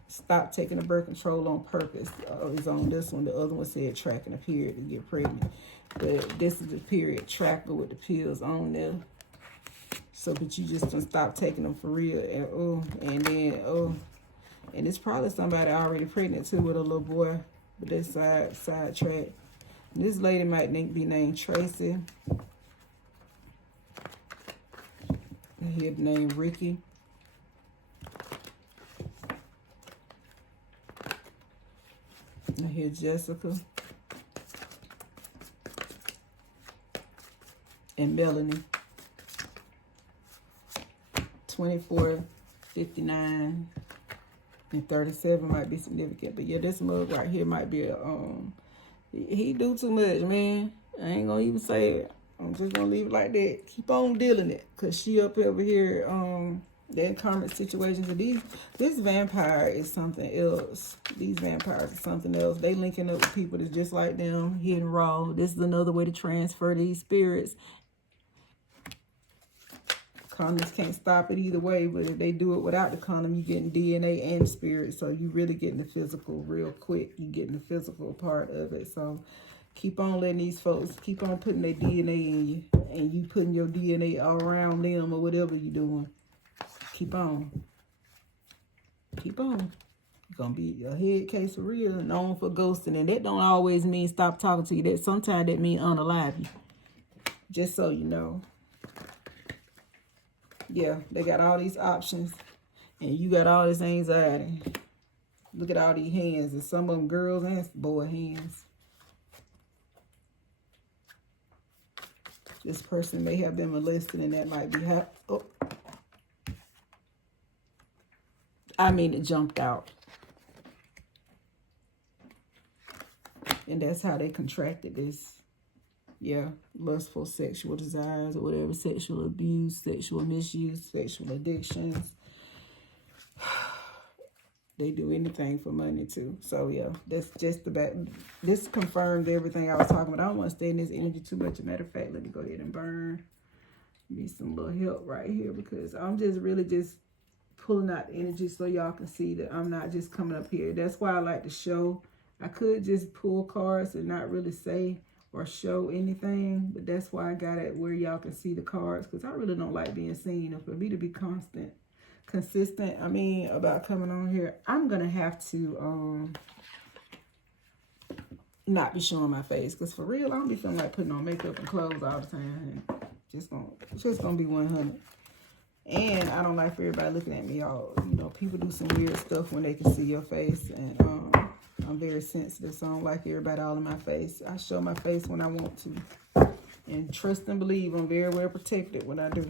Stop taking the birth control on purpose is on this one. The other one said tracking a period to get pregnant. But this is the period tracker with the pills on there. So that you just don't stop taking them for real. And and it's probably somebody already pregnant too with a little boy. But this side track. And this lady might be named Tracy. I hear the name Ricky. I hear Jessica and Melanie. 24, 59, and 37 might be significant. But yeah, this mug right here might be a he do too much, man. I ain't gonna even say it. I'm just gonna leave it like that. Keep on dealing it, cause she up over here the incarnate situations of this vampire is something else. These vampires are something else. They linking up with people that's just like them, hidden raw. This is another way to transfer these spirits. Condoms can't stop it either way, but if they do it without the condom, you're getting DNA and spirit. So you really getting the physical real quick. You're getting the physical part of it. So keep on letting these folks, keep on putting their DNA in you, and you putting your DNA all around them or whatever you're doing. Keep on. Keep on. You're going to be a head case for real, known for ghosting. And that don't always mean stop talking to you. That sometimes that means unalive you. Just so you know. Yeah, they got all these options. And you got all this anxiety. Look at all these hands. And some of them girls and boy hands. This person may have been molested, and that might be how... Oh. I mean, it jumped out. And that's how they contracted this. Yeah, lustful sexual desires or whatever, sexual abuse, sexual misuse, sexual addictions. They do anything for money too. So yeah, that's just this confirmed everything I was talking about. I don't want to stay in this energy too much. As a matter of fact, let me go ahead and burn. Need some little help right here, because I'm just really just pulling out the energy so y'all can see that I'm not just coming up here. That's why I like to show. I could just pull cards and not really say or show anything, but that's why I got it where y'all can see the cards, because I really don't like being seen. And for me to be consistent, I mean, about coming on here, I'm gonna have to not be showing my face, because for real, I don't be feeling like putting on makeup and clothes all the time. It's just gonna be 100. And I don't like for everybody looking at me all, you know, people do some weird stuff when they can see your face. And I'm very sensitive, so I don't like everybody all in my face. I show my face when I want to. And trust and believe I'm very well protected when I do.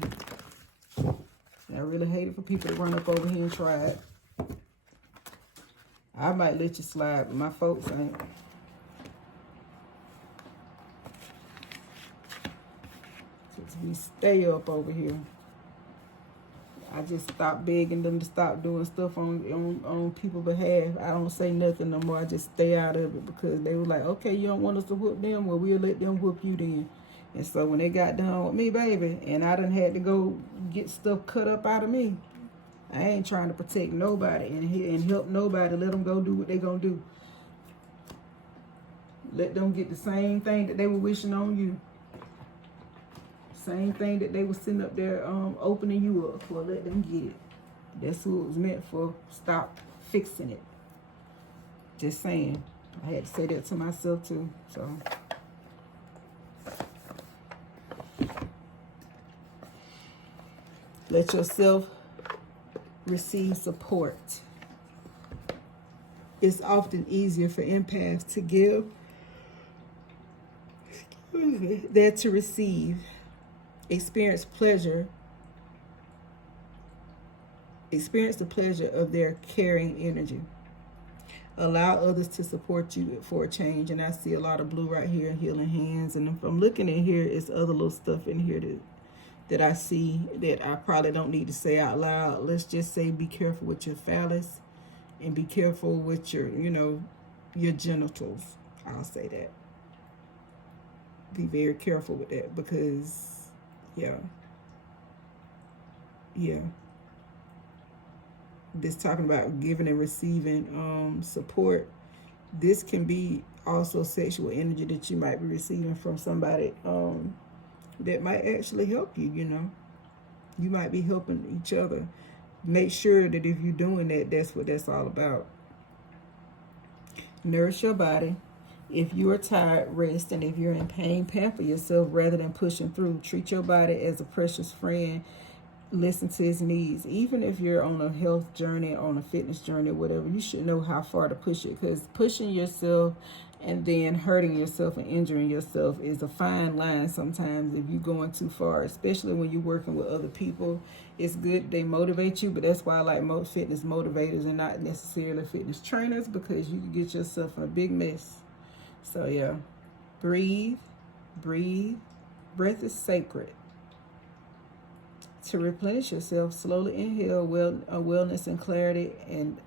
And I really hate it for people to run up over here and try it. I might let you slide, but my folks ain't. We stay up over here. I just stopped begging them to stop doing stuff on people's behalf. I don't say nothing no more. I just stay out of it because they were like, okay, you don't want us to whoop them? Well, we'll let them whoop you then. And so when they got done with me, baby, and I done had to go get stuff cut up out of me, I ain't trying to protect nobody and help nobody. Let them go do what they gonna do. Let them get the same thing that they were wishing on you. Same thing that they were sitting up there opening you up for. Let them get it. That's who it was meant for. Stop fixing it. Just saying. I had to say that to myself too. So let yourself receive support. It's often easier for empaths to give than to receive. Experience the pleasure of their caring energy. Allow others to support you for a change. And I see a lot of blue right here, healing hands. And if I'm looking in here, it's other little stuff in here that I see that I probably don't need to say out loud. Let's just say be careful with your phallus and be careful with your, your genitals. I'll say that. Be very careful with that because yeah. This talking about giving and receiving support. This can be also sexual energy that you might be receiving from somebody that might actually help you, You might be helping each other. Make sure that if you're doing that, that's what that's all about. Nourish your body. If you are tired, rest. And if you're in pain, pamper yourself rather than pushing through. Treat your body as a precious friend. Listen to his needs. Even if you're on a health journey, on a fitness journey, whatever, you should know how far to push it. Because pushing yourself and then hurting yourself and injuring yourself is a fine line sometimes if you're going too far, especially when you're working with other people. It's good they motivate you, but that's why I like most fitness motivators and not necessarily fitness trainers, because you can get yourself in a big mess. So yeah, breathe. Breath is sacred. To replenish yourself, slowly inhale wellness and clarity, and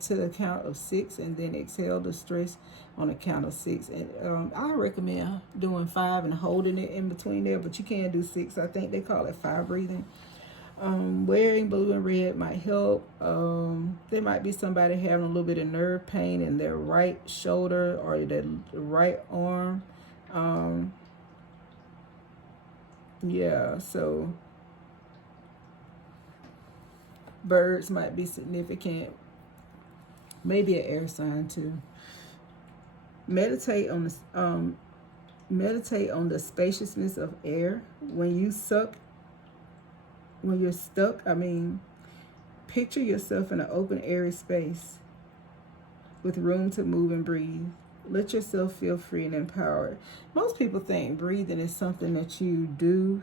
to the count of 6, and then exhale the stress on the count of 6. And I recommend doing 5 and holding it in between there, but you can do 6. I think they call it 5 breathing. Wearing blue and red might help. There might be somebody having a little bit of nerve pain in their right shoulder or their right arm. So birds might be significant. Maybe an air sign too. Meditate on the spaciousness of air. When you're stuck, picture yourself in an open, airy space with room to move and breathe. Let yourself feel free and empowered. Most people think breathing is something that you do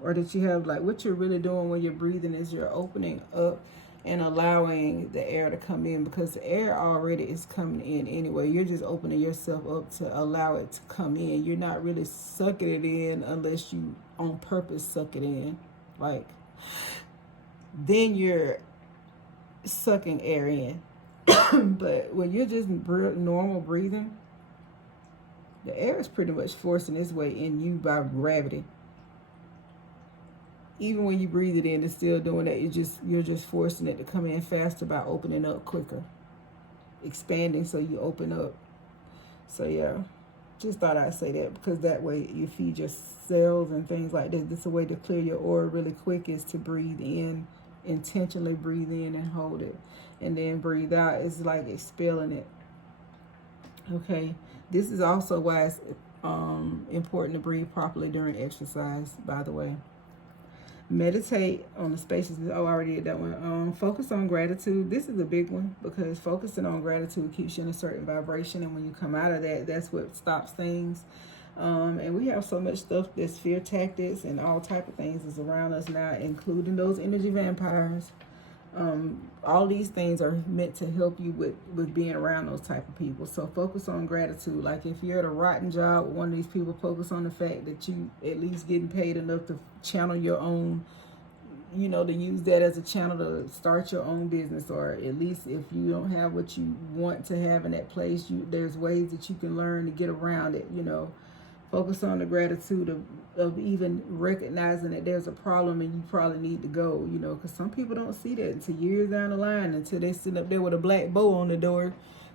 or that you have, like what you're really doing when you're breathing is you're opening up and allowing the air to come in, because the air already is coming in anyway. You're just opening yourself up to allow it to come in. You're not really sucking it in unless you on purpose suck it in. Like, then you're sucking air in. But when you're just normal breathing, the air is pretty much forcing its way in you by gravity. Even when you breathe it in, it's still doing that. You're just forcing it to come in faster by opening up quicker, expanding so you open up. So yeah, just thought I'd say that because that way you feed your cells and things like this. This is a way to clear your aura really quick, is to breathe in, intentionally breathe in and hold it, and then breathe out. It's like expelling it. Okay, this is also why it's important to breathe properly during exercise, by the way. Meditate on the spaciousness. Oh, I already did that one. Focus on gratitude. This is a big one because focusing on gratitude keeps you in a certain vibration, and when you come out of that, that's what stops things. And we have so much stuff that's fear tactics and all type of things is around us now, including those energy vampires. All these things are meant to help you with being around those type of people. So focus on gratitude. Like if you're at a rotten job with one of these people, focus on the fact that you at least getting paid enough to channel your own you know, to use that as a channel to start your own business, or at least if you don't have what you want to have in that place, there's ways that you can learn to get around it, you know. Focus on the gratitude of even recognizing that there's a problem and you probably need to go, you know, because some people don't see that until years down the line, until they sit up there with a black bow on the door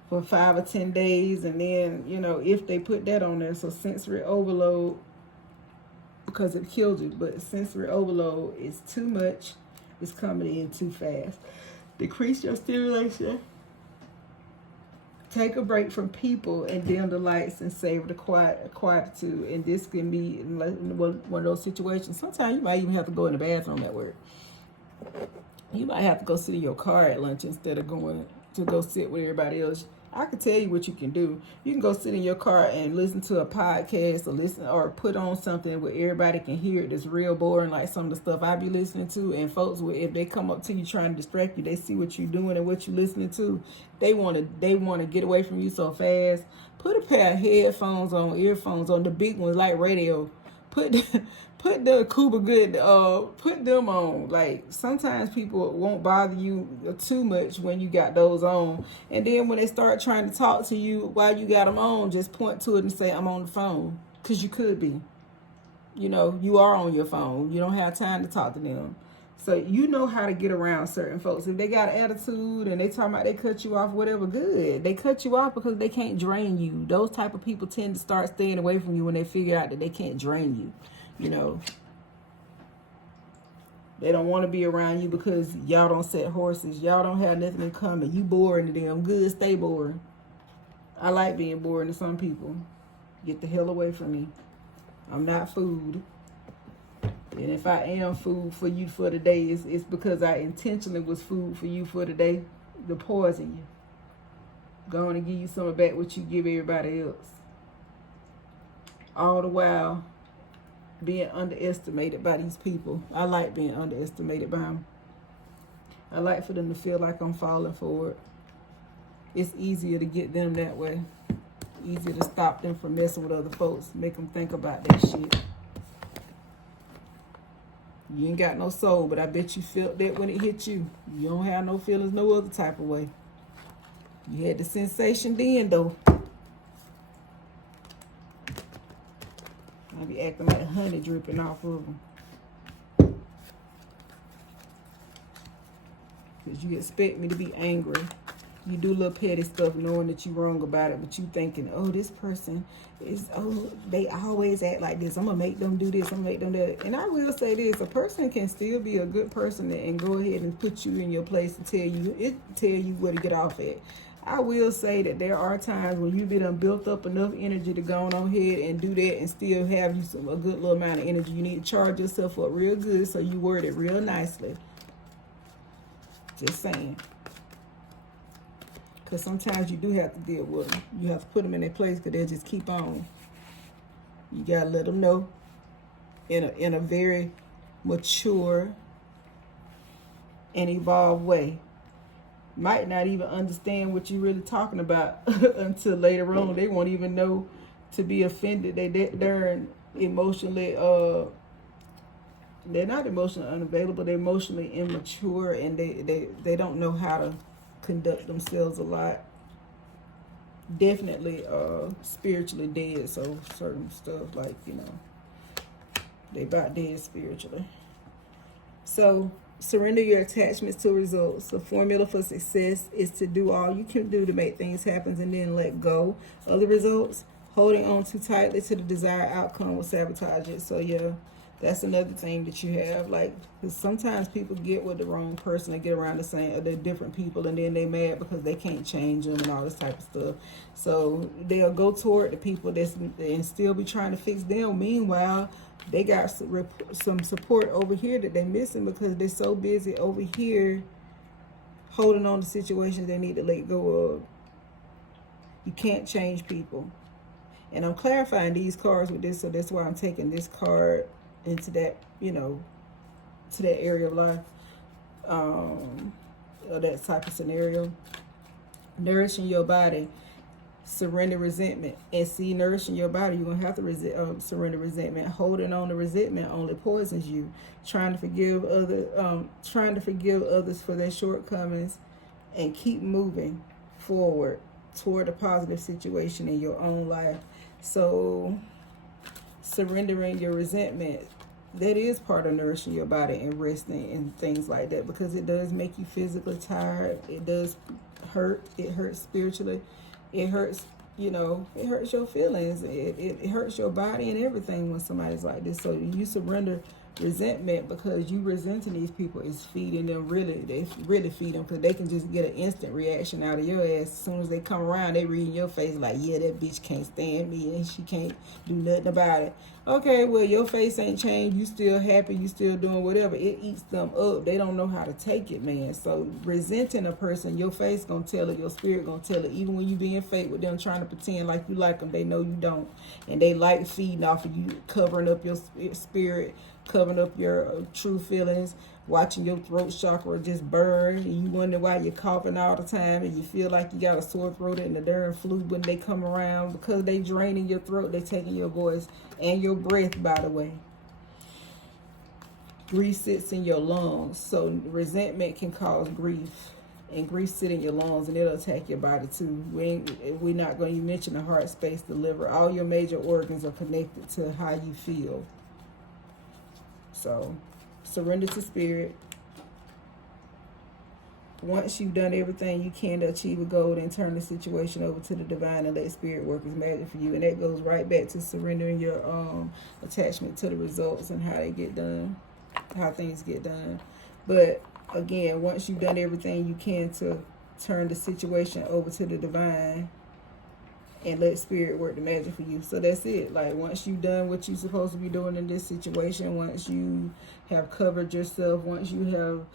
for 5 or 10 days. And then, you know, if they put that on there, so sensory overload, because it kills you, but sensory overload is too much. It's coming in too fast. Decrease your stimulation. Take a break from people and dim the lights and savor the quietude. And this can be one of those situations. Sometimes you might even have to go in the bathroom at work. You might have to go sit in your car at lunch instead of going to go sit with everybody else. I can tell you what you can do. You can go sit in your car and listen to a podcast, or put on something where everybody can hear it that's real boring, like some of the stuff I be listening to. And folks, if they come up to you trying to distract you, they see what you're doing and what you're listening to, they want to get away from you so fast. Put a pair of headphones on, earphones on, the big ones like radio. Put the Cuba Good, put them on. Like, sometimes people won't bother you too much when you got those on. And then when they start trying to talk to you while you got them on, just point to it and say, I'm on the phone. Because you could be. You know, you are on your phone. You don't have time to talk to them. So you know how to get around certain folks. If they got an attitude and they talking about they cut you off, whatever, good. They cut you off because they can't drain you. Those type of people tend to start staying away from you when they figure out that they can't drain you. You know, they don't want to be around you because y'all don't set horses. Y'all don't have nothing in common. You boring to them. Good, stay boring. I like being boring to some people. Get the hell away from me. I'm not food. And if I am food for you for the day, it's because I intentionally was food for you for the day to poison you. Going to give you some of back what you give everybody else. All the while being underestimated by these people. I like being underestimated by them. I like for them to feel like I'm falling for it. It's easier to get them that way. Easier to stop them from messing with other folks. Make them think about that shit. You ain't got no soul, but I bet you felt that when it hit you. You don't have no feelings no other type of way. You had the sensation then, though. I be acting like honey dripping off of them. Because you expect me to be angry. You do little petty stuff knowing that you're wrong about it, but you thinking, oh, this person is, oh, they always act like this. I'm going to make them do this. I'm going to make them do that. And I will say this, a person can still be a good person and go ahead and put you in your place and tell you where to get off at. I will say that there are times when you've been built up enough energy to go on ahead and do that and still have you a good little amount of energy. You need to charge yourself up real good so you word it real nicely. Just saying. Because sometimes you do have to deal with them. You have to put them in their place because they'll just keep on. You got to let them know in a very mature and evolved way. Might not even understand what you're really talking about until later on. They won't even know to be offended. They're emotionally, they're not emotionally unavailable. They're emotionally immature, and they don't know how to conduct themselves a lot. Definitely spiritually dead. So certain stuff like, you know, they about dead spiritually. So surrender your attachments to results. The formula for success is to do all you can do to make things happen and then let go of the results. Holding on too tightly to the desired outcome will sabotage it. So yeah, that's another thing that you have. Like, because sometimes people get with the wrong person and get around they're different people, and then they mad because they can't change them and all this type of stuff. So they'll go toward the people and still be trying to fix them. Meanwhile, they got some support over here that they're missing because they're so busy over here holding on to situations they need to let go of. You can't change people. And I'm clarifying these cards with this, so that's why I'm taking this card into that, you know, to that area of life, or that type of scenario. Nourishing your body. Surrender resentment. And see, nourishing your body, you're going to have to surrender resentment. Holding on to resentment only poisons you. Trying to forgive others for their shortcomings, and keep moving forward toward a positive situation in your own life. So surrendering your resentment, that is part of nourishing your body and resting and things like that, because it does make you physically tired. It does hurt. It hurts spiritually. It hurts, it hurts your feelings. It hurts your body and everything when somebody's like this. So you surrender resentment because you resenting these people is feeding them. They really feed them, because they can just get an instant reaction out of your ass. As soon as they come around, they read in your face like, yeah, that bitch can't stand me and she can't do nothing about it. Okay, well, your face ain't changed. You still happy. You still doing whatever. It eats them up. They don't know how to take it, man. So resenting a person, your face gonna tell it, your spirit gonna tell it. Even when you being fake with them, trying to pretend like you like them, they know you don't, and they like feeding off of you, covering up your spirit, covering up your true feelings, watching your throat chakra just burn, and you wonder why you're coughing all the time, and you feel like you got a sore throat and the darn flu when they come around, because they draining your throat, they taking your voice and your breath, by the way. Grief sits in your lungs, so resentment can cause grief, and grief sit in your lungs, and it'll attack your body too. We're not going to mention the heart space, the liver. All your major organs are connected to how you feel. So surrender to spirit. Once you've done everything you can to achieve a goal, then turn the situation over to the divine and let spirit work its magic for you. And that goes right back to surrendering your attachment to the results and how they get done, how things get done. But again, once you've done everything you can to turn the situation over to the divine and let spirit work the magic for you. So that's it. Like, once you've done what you're supposed to be doing in this situation, once you have covered yourself, once you have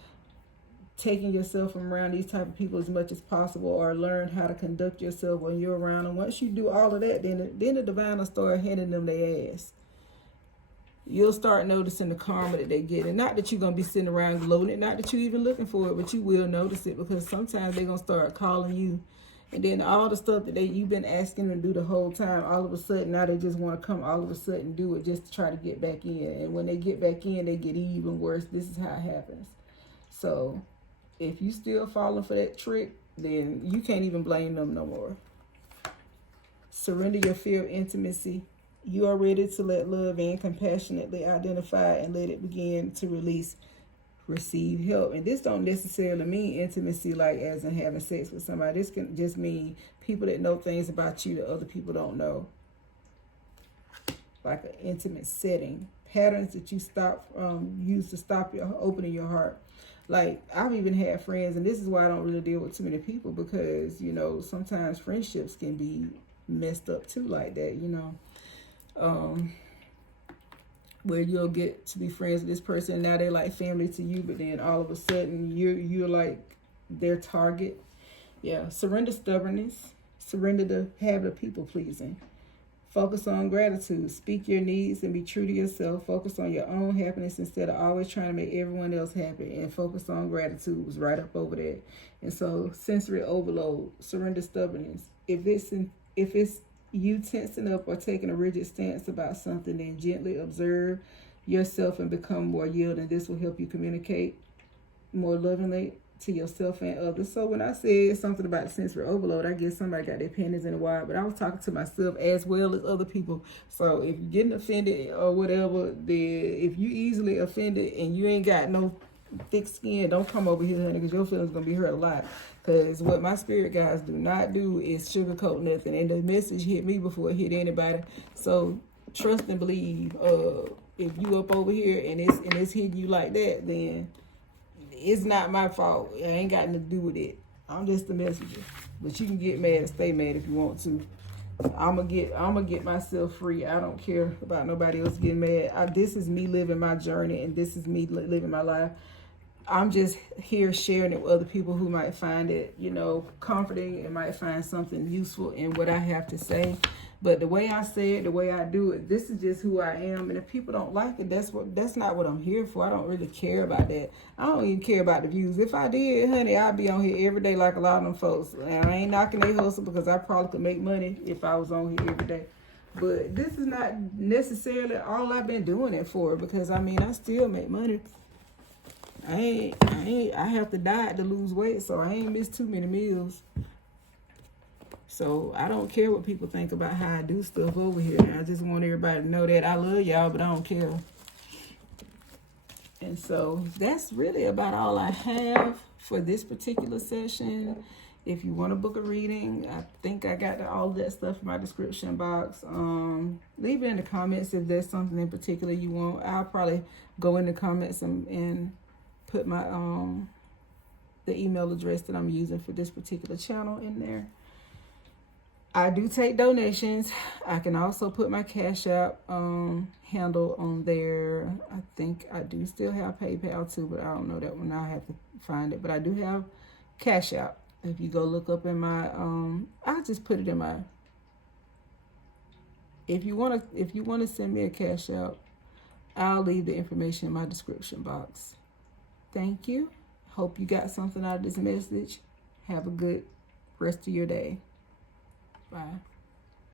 taken yourself from around these type of people as much as possible, or learn how to conduct yourself when you're around them, once you do all of that, then the divine will start handing them their ass. You'll start noticing the karma that they get. And not that you're going to be sitting around gloating, not that you're even looking for it, but you will notice it, because sometimes they're going to start calling you. And then all the stuff that you've been asking them to do the whole time, all of a sudden, now they just want to come all of a sudden do it just to try to get back in. And when they get back in, they get even worse. This is how it happens. So if you still falling for that trick, then you can't even blame them no more. Surrender your fear of intimacy. You are ready to let love in, compassionately identify and let it begin to release. Receive help. And this don't necessarily mean intimacy like as in having sex with somebody. This can just mean people that know things about you that other people don't know, like an intimate setting, patterns that you use to stop your opening your heart. Like, I've even had friends, and this is why I don't really deal with too many people, because sometimes friendships can be messed up too, like that. Where you'll get to be friends with this person, and now they're like family to you, but then all of a sudden you're like their target. Yeah, surrender stubbornness. Surrender the habit of people pleasing. Focus on gratitude. Speak your needs and be true to yourself. Focus on your own happiness instead of always trying to make everyone else happy. And focus on gratitude was right up over there. And so sensory overload. Surrender stubbornness. If it's you tensing up or taking a rigid stance about something, then gently observe yourself and become more yielding. This will help you communicate more lovingly to yourself and others. So when I said something about the sensory overload, I guess somebody got their panties in a wire, but I was talking to myself as well as other people. So if you're getting offended or whatever, then if you easily offended and you ain't got no thick skin, don't come over here, honey, because your feelings going to be hurt a lot. Because what my spirit guides do not do is sugarcoat nothing. And the message hit me before it hit anybody. So trust and believe. If you up over here and it's hitting you like that, then it's not my fault. It ain't got nothing to do with it. I'm just the messenger. But you can get mad and stay mad if you want to. I'm gonna get myself free. I don't care about nobody else getting mad. This is me living my journey, and this is me living my life. I'm just here sharing it with other people who might find it, comforting, and might find something useful in what I have to say. But the way I say it, the way I do it, this is just who I am. And if people don't like it, that's not what I'm here for. I don't really care about that. I don't even care about the views. If I did, honey, I'd be on here every day like a lot of them folks. And I ain't knocking their hustle because I probably could make money if I was on here every day. But this is not necessarily all I've been doing it for, because I mean, I still make money. I have to diet to lose weight, so I ain't missed too many meals. So I don't care what people think about how I do stuff over here. I just want everybody to know that I love y'all, but I don't care. And so that's really about all I have for this particular session. If you want to book a reading, I think I got all that stuff in my description box. Leave it in the comments if there's something in particular you want. I'll probably go in the comments and put my the email address that I'm using for this particular channel in there. I do take donations. I can also put my Cash App handle on there. I think I do still have PayPal too, but I don't know that one. I have to find it. But I do have Cash App. If you go look up in my, I'll just put it in my. If you wanna send me a Cash App, I'll leave the information in my description box. Thank you. Hope you got something out of this message. Have a good rest of your day. Bye.